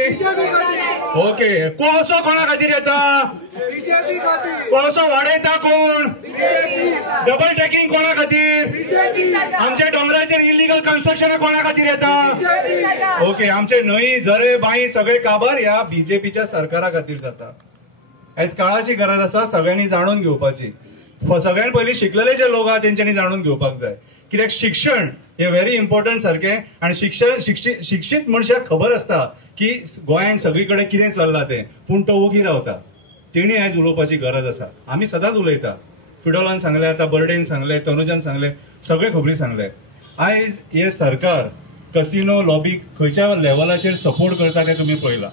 ओके. कोळसो कोणा खातीर येता. कोळसो वाडयता कोण. डबल ट्रॅकिंग कोणा खातीर. आमच्या डोंगराचेर इलिगल कन्स्ट्रक्शन कोणा खातीर येता. ओके. आमचे न्हंय, झरे, बांय सगळे काबार ह्या बीजेपीच्या सरकारा खातीर जाता. आयज काळाची गरज आसा सगळ्यांनी जाणून घेवपाची. सगळ्यात पयलीं शिकलेले जे लोक आहात तेंच्यांनी जाणून घेवपाक जाय. कित्याक शिक्षण हे व्हेरी इम्पॉर्टंट सारखें. आनी शिक्षीत मनशाक खबर आसता की गोंयांत सगळी कडेन कितें चल्लां तें, पूण तो ओगी रावता. तेणी आयज उलोवपाची गरज आसा. आमी सदांच उलयता. फिडोलान सांगले, आतां बर्डेन सांगले, तनुजान सांगले, सगळे खबरी सांगले. आयज हे सरकार कसिनो लॉबी खंयच्या लेवलाचेर सपोर्ट करता तें तुमी पळयलां.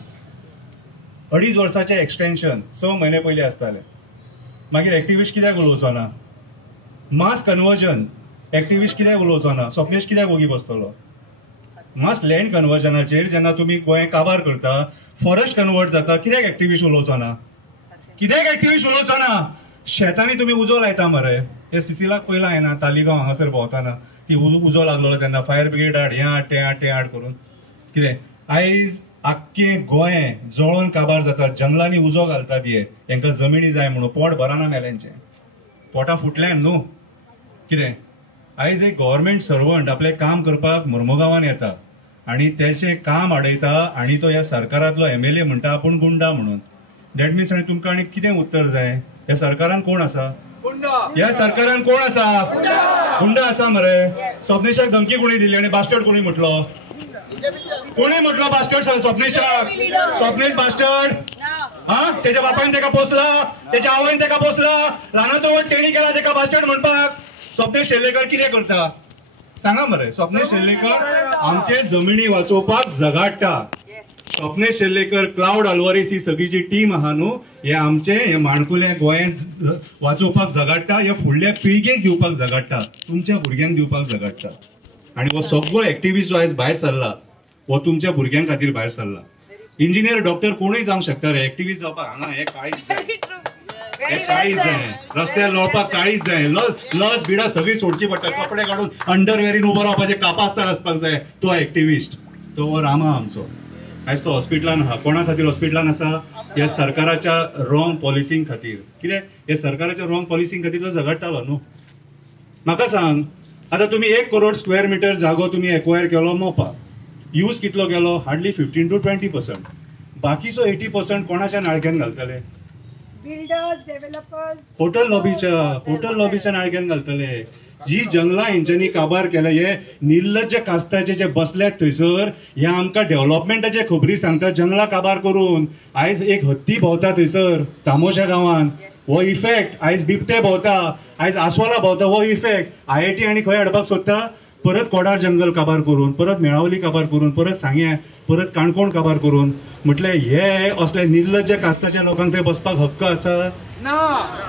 2.5 वर्साचें एक्सटेन्शन 6 म्हयने पयलीं आसतालें. मागीर एक्टिविस्ट कित्याक उलोवचो ना. मास कन्वर्जन एक्टिविस्ट कित्याक उलोवचो ना. स्वप्नेश कित्याक ओगी बसतलो. मास लँड कन्वर्जनाचेर जेन्ना तुमी गोंय काबार करता, फॉरेस्ट कन्वर्ट जाता, कित्याक एक्टिविस्ट उलोवचो ना. कित्याक एक्टिविस्ट उलोवचो ना. शेतांनी तुमी उजो लायता मरे. हे सिसिलाक पयला हांवें तालिगांव हांगासर भोंवताना ती उजो लागलेलो तेन्ना फायर ब्रिगेड हाड, हें हाड, तें हाड करून कितें. आयज आख्खें गोंय जळोवन काबार जाता. जंगलांनी उजो घालतात. हेंकां जमिनी जाय म्हणून. पोट भरना मेल्यांचें. पोटां फुटल्यान न्हू. कितें. आयज एक गव्हर्नमेंट सर्वंट आपलें काम करपाक मुर्मुगांवान येता आनी तेचें काम आडयता आनी तो ह्या सरकारांतलो MLA म्हणटा आपूण गुंडा म्हणून. दॅट मिन्स आनी तुमकां आनी कितें उत्तर जाय. ह्या सरकारान कोण आसा. ह्या सरकारान कोण आसा. गुंडा आसा मरे. स्वप्नेशाक धमकी कोणी दिली आनी बास्टर्ड कोणी म्हटलो. कोणी म्हटलो बास्टर्ड स्वप्नेशाक. स्वप्नेश बास्टर्ड. हा. तेच्या बापायन तेका पोसला, तेच्या आवयन तेका पोसला, ल्हानाचो वट तेणी केला तेका बास्टर्ड म्हणपाक. स्वप्नेश शेलेकर कितें करता. सांगा मरे. स्वप्नील शेल्लेकर आमचे जमिनी वाचोवपाक झगाडटा. स्वप्नील शेल्लेकर, क्लाउड आल्वारीस ही सगळी जी टीम आहा न्हू, हे आमचे हे माणकुले गोंयांत वाचोवपाक झगाडटा, हे फुडल्या पिळगेक दिवपाक झगाडटा, तुमच्या भुरग्यांक दिवपाक झगाडटा. आणि हो सगळो एक्टिव्हिस्ट जो आयज भायर सरला हो तुमच्या भुरग्यां खातीर भायर सरला. इंजिनियर, डॉक्टर कोणूय जावंक शकता रे, एक्टिव्हिस्ट जावपाक हांगा हे काळीच जाय, हे काळीच जाय. रस्त्यार लोळपाक काळीच जाय. लस बिडा सगळी सोडची पडटा. कपडे काढून अंडरवेरीन उबो रावपाचे, कापास्तार आसपाक जाय. तो एक्टिव्हिस्ट, तो रामा आमचो. आयज तो हॉस्पिटलान आहा. कोणा खातीर हॉस्पिटलान आसा? ह्या सरकाराच्या रॉंग पॉलिसींक खातीर. कित्याक हे सरकाराच्या रॉंग पॉलिसींक खातीर तो झगडटालो न्हू. म्हाका सांग, आता तुम्ही 1 करोड स्क्वेअर मीटर जागो तुम्ही एक्वायर केलो मोपा. यूज कितलो केलो? Hardly 15 to 20%. बाकीचो 80% कोणाच्या नाळक्यान घालतले? बिल्डर्स, डेव्हलपर्स, होटल लॉबीच्या नाळक्यान घालतले. जी जंगलां हेंच्यांनी काबार केल्या, हे निर्लज्ज कास्ताचे जे बसल्यात थंयसर, हे आमकां डेव्हलपमेंटाचे खबरी सांगता. जंगलां काबार करून आयज एक हत्ती भोंवता थंयसर तामोशा गांवान, हो इफेक्ट. आयज बिबटे भोंवता, आयज आस्वाला भोंवता, हो इफेक्ट. IIT आनी खंय हाडपाक सोदता? परत कोडार जंगल काबार करून, परत मेळावली काबार करून, परत सांग्या, परत काणकोण काबार करून. म्हटल्यार हे असले निर्लज्ज कास्ताच्या लोकांक थंय बसपाक हक्क आसा?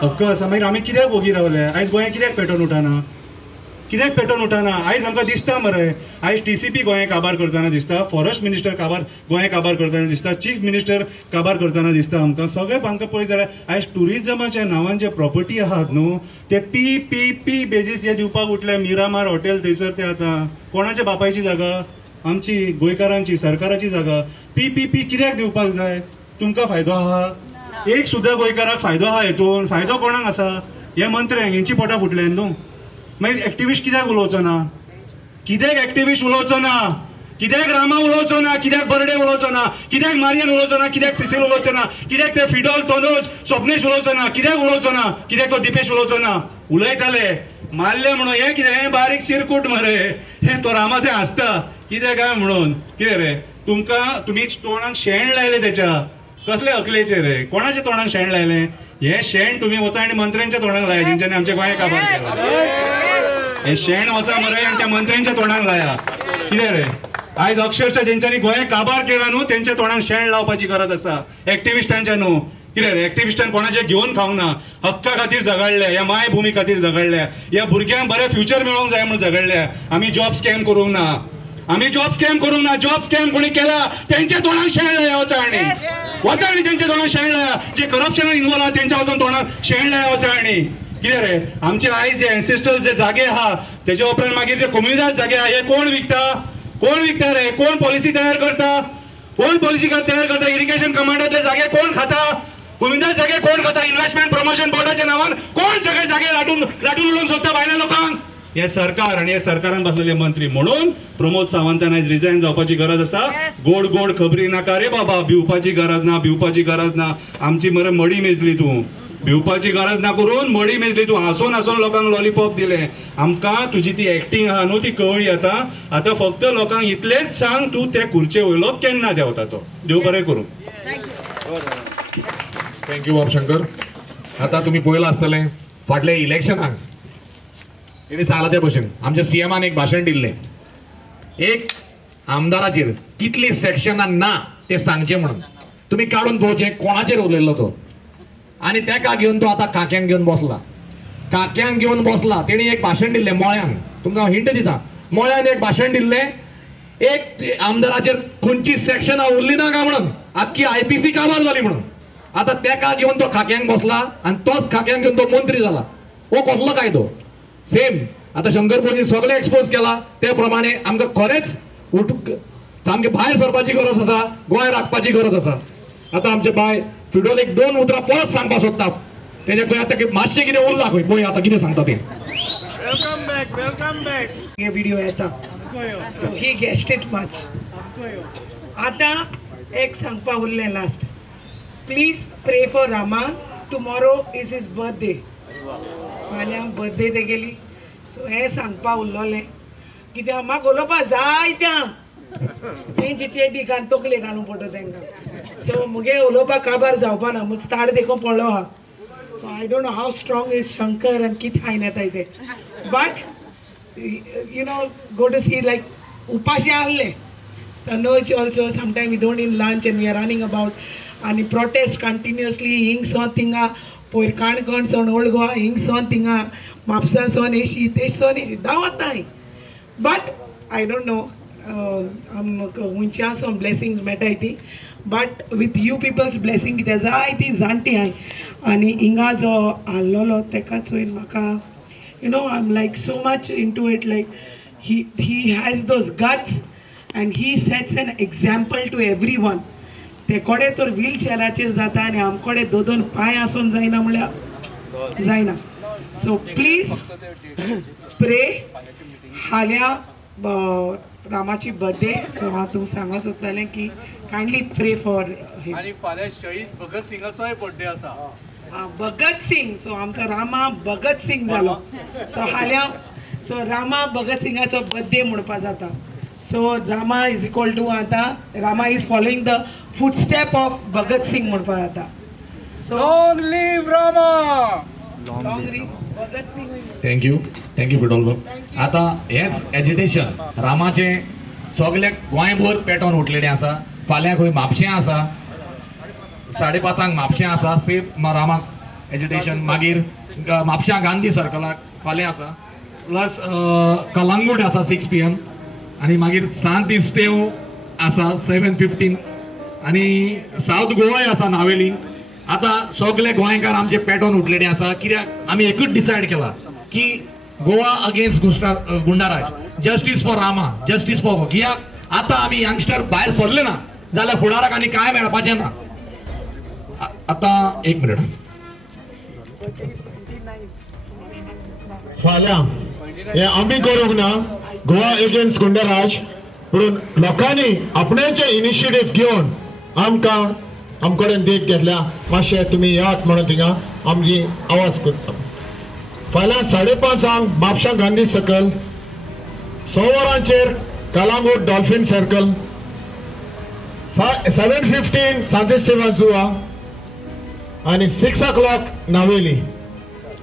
हक्क आसा. मागीर आमी कित्याक भोगी रावले? आयज गोंय कित्याक पेटोवन उठना? कित्याक पेटोवन उठना? आयज आमकां दिसता मरे, आयज TCP गोंय काबार करतना दिसता, फॉरेस्ट मिनिस्टर गोंय काबार करतना दिसता, चीफ मिनिस्टर काबार करतना दिसता. आमकां सगळे आमकां पळयत जाल्यार आयज टुरिजमाच्या नांवान जे प्रॉपर्टी आहात न्हू, ते PPP बेजीस हे दिवपाक उठले. मिरामार हॉटेल थंयसर ते आतां कोणाच्या बापायची जागा? आमची गोंयकारांची, सरकाराची जागा. PPP कित्याक दिवपाक जाय? तुमकां फायदो आहा? एक सुद्दां गोंयकाराक फायदो आहा हेतून? फायदो कोणाक आसा? हे मंत्र्यांक, हेंची पोटां फुटल्यात न्हू. मागीर एक्टिव्हिस्ट कित्याक उलोवचो ना? कित्याक एक्टिव्हिस्ट उलोवचो ना? कित्याक रामा उलोवचो ना? कित्याक बर्डे उलोवचो ना? कित्याक मारियन उलोवचो ना? कित्याक सिसील उलोवचो ना? कित्याक ते फिडोल, तोनोज, स्वप्नेश उलोवचो ना? कित्याक उलोवचो ना? कित्याक तो दिपेश उलोवचो ना? उलयताले, मारले म्हणून. हे कितें? हे बारीक चिरकूट मरे. हे तो रामा ते हांसता कितें काय म्हणून. कितें रे तुम्ही तोंडाक शेण लायले त्याच्या? कसले अकलेचे रे? कोणाच्या तोंडाक शेण लायले? हे शेण तुम्ही वचा आणि मंत्र्यांच्या तोंडाक लाया, जेंच्यांनी आमच्या गोंय काबार केला. हे शेण वचा मरे आमच्या मंत्र्यांच्या तोंडाक लाया. कितें रे? आयज अक्षरशः जेंच्यांनी गोंय काबार केला न्हू, तेंच्या तोंडाक शेण लावपाची गरज आसा. एक्टिव्हिस्टांच्या न्हू. कितें रे? एक्टिव्हिस्टांनी कोणाचे घेवन खावंक ना. हक्का खातीर झगडल्या, ह्या मायभूमी खातीर झगडल्या, ह्या भुरग्यांक बरें फ्युचर मेळोंक जाय म्हणून झगडल्या. आमी जॉब स्कॅम करूंक ना. जॉब स्कॅम कोणी केला त्यांच्या तोंडाक शेण लाया. वचा आणि त्यांच्या तोंडाक शेण लाया. जे करप्शनात इन्वॉल्व आहा त्यांच्या वचून तोंडाक शेण लाया वचा. आणि कितें रे? आमचे आयज जे एन्सेस्ट्रल जे जागे आहा तेच्या उपरांत मागीर जे कम्युनिदाद जागे आहा हे कोण विकता रे? कोण पॉलिसी तयार करता? इरिगेशन कमांडातले जागे कोण खाता? कम्युनिदाद जागे कोण खाता? इन्व्हेस्टमेंट प्रमोशन बोर्डाच्या नावान कोण सगळे जागे लाटून उडोवंक सोदता भायल्या लोकांक? हे सरकार आणि हे सरकारान बसलेले मंत्री. म्हणून प्रमोद सावंतान आयज रिजायन जावपाची गरज आसा. गोड खबरी नाका रे बाबा. भिवपाची गरज ना. आमची मरे मडी मेजली तू. भिवपाची गरज ना करून मडी मेजली तू. हांसून लोकांक लॉलीपॉप दिले. आमकां तुजी ती एक्टिंग आहा न्हू ती कळ्ळी आता फक्त लोकांक इतलेच सांग, तू त्या खुर्चे वयलो केन्ना देंवता तो. देव बरें करूं. थँक्यू बाब शंकर. आता तुम्ही पळयलां आसतलें फाटल्या इलेक्शनाक तेणी सांगला त्या भशेन आमच्या CMान एक भाशण दिल्लें. एक आमदाराचेर कितली सेक्शनां ना ते सांगचे म्हणून. तुम्ही काढून पळोवचें कोणाचेर उलयल्लो तो. आणि ताका घेवन तो आता काक्यांक घेवन बसला. तेणी एक भाशण दिल्लें मोळ्यान. तुमकां हिंट दिता. मोळ्यान एक भाशण दिल्लें. एक आमदाराचेर खंयची सेक्शनां उरली ना काय म्हणून. आख्खी IPC काबार जाली म्हणून. आता ताका घेवन तो खाक्यांक बसला आणि तोच खाक्यांक घेवन तो मंत्री झाला. हो कसलो कायदो? सेम आता शंकर भोजी सगळे एक्सपोज केला त्या प्रमाणे आमकां खरेच सामके भायर सरपाची गरज आसा. गोंय राखपाची गरज आसा. आता आमचे बाय फिडोल एक 2 उतरां परत सांगपाक सोदता. तेजे खंय आता मातशें कितें उरलां खंय पळय आता कितें सांगता ते. Welcome back. हे व्हिडिओ येता so he guessed it much. आता एक सांगपा उरलें लास्ट. प्लीज प्रे for Rama. Tomorrow is his birthday. फाल्यां बर्थडे तेगेली. सो हें सांगपा उरलोलें. कित्याक म्हाका उलोवपा जाय तेंची चेडी घालून तकले घालूंक पडटा तांकां. सो मुगे उलोवपाक काबार जावपा ना. म्हजो ताड देखून पडलो आहा. I don't know how strong is Shankar आनी कितें हायन येताय ते. But go to see like upashi ahlle. Tanoj also sometimes we don't eat lunch and we are running about and protest continuously. Ing son thinga poir Kankon son old Goa ing son thinga mapsa son eshi tesh son eshi dawat nahi. But I don't know. Uncha some blessings met I think. But with you people's blessing it has I think zanti hai ani inga jo allolo teka choin maka I'm like so much into it, like he has those guts and he sets an example to everyone. ते कोडे तर व्हीलचेअराचेर जाता आणि आमकोडे दोन पाय आसून जायना म्हणल्यार जायना. सो प्लीज प्रे हाल्या रामाची बर्थडे. सो हांव तुमकां सांगूंक सोदतालें की कायंडली प्रे फॉर हिम. आणि फाल्यां शहीद भगत सिंगाचोय बर्थडे आसा. भगत सिंग. सो आमचो रामा भगत सिंग जालो. सो हाल्या सो रामा भगत सिंगाचो बर्थडे म्हणपा जाता. So Rama is equal to Rama is following the footstep of Bhagat Singh म्हणपा जाता. So long live Rama. Long live Bhagat Singh. Thank you Fidolbo. आता हेच एजिटेशन रामाचे सगळे गोंयभर पेटोन उठलेले आसा. फाल्यां खंय म्हापशें आसा 5:30 म्हापशें आसा सेफ रामाक एजिटेशन. मागीर म्हापशां गांधी सर्कलाक फाल्यां आसा. प्लस कलंगूट आसा 6 PM आणि मागीर सांत इस्तेव आसा 7:15 आणि साऊथ गोवाय आसा नावेली. आता सगळे गोंयकार आमचे पेटोन उठलेले आसा. कित्याक आमी एकूच डिसायड केला की Goa against goonda raj, justice for Rama, justice for कित्याक आता आमी यंगस्टर भायर सरले ना जाल्यार फुडाराक आनी कांय मेळपाचें ना. आता 1 मिनिट. फाल्यां हे आमी करूंक ना गोवा अगेन्स्ट गुंडाराज, पण लोकांनी आपणेचे इनिशिएटिव्ह घेवन आमकडे देख घेतल्या. मातशें तुमी यात म्हणून थिंगा आमची आवाज करता. फाल्यां 5:30 म्हापशां गांधी सर्कल, 6 वरांचेर कलंगूट डॉल्फिन सर्कल, 7:15 सांत इस्तेवान जुवा आणि 6 o'clock नावेली.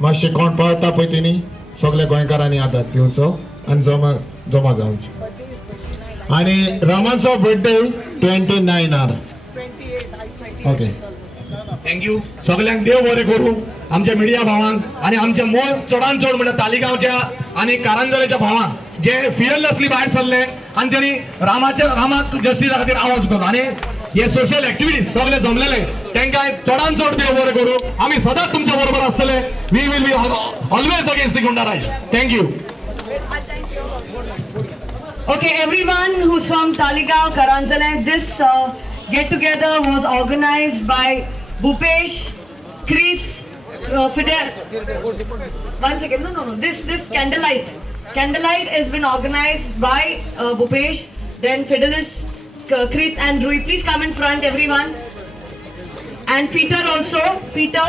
मातशें कोण पावता पळय तेणी सगळ्या गोंयकारांनी आदार दिवचो आणि जमा जावची. आणि रामाचो बर्थडे 29 ओके. थँक्यू सगळ्यांक देव बरें करूं. आमच्या मिडिया भावांक आणि आमच्या मोल चडान चड म्हणजे तालिगांवच्या आणि कारंजलेच्या भावांक जे फियरलेसली भायर सरले आणि त्यांनी रामाक जस्टिसा खातीर आवाज केलो आणि हे सोशल एक्टिविटीज सगळे जमलेले तांकां चडान चड देव बरें करूं. आमी सदांच तुमच्या बरोबर आसतले. We will be always against the goondaraj. Thank you. Okay, everyone who's from Taligaon, Karanjale, this get-together was organized by Bhupesh, Chris, Fidel. One second, no. This Candlelight has been organized by Bhupesh, then Fidelis, Chris and Rui. Please come in front, everyone. And Peter also. Peter,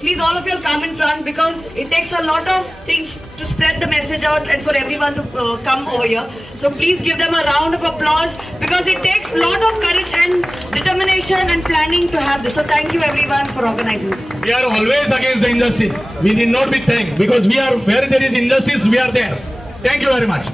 please all of you come in front because it takes a lot of things to spread the message out and for everyone to come over here. So please give them a round of applause because it takes a lot of courage and determination and planning to have this. So thank you everyone for organizing. We are always against the injustice. We need not be thanked because we are where there is injustice, we are there. Thank you very much.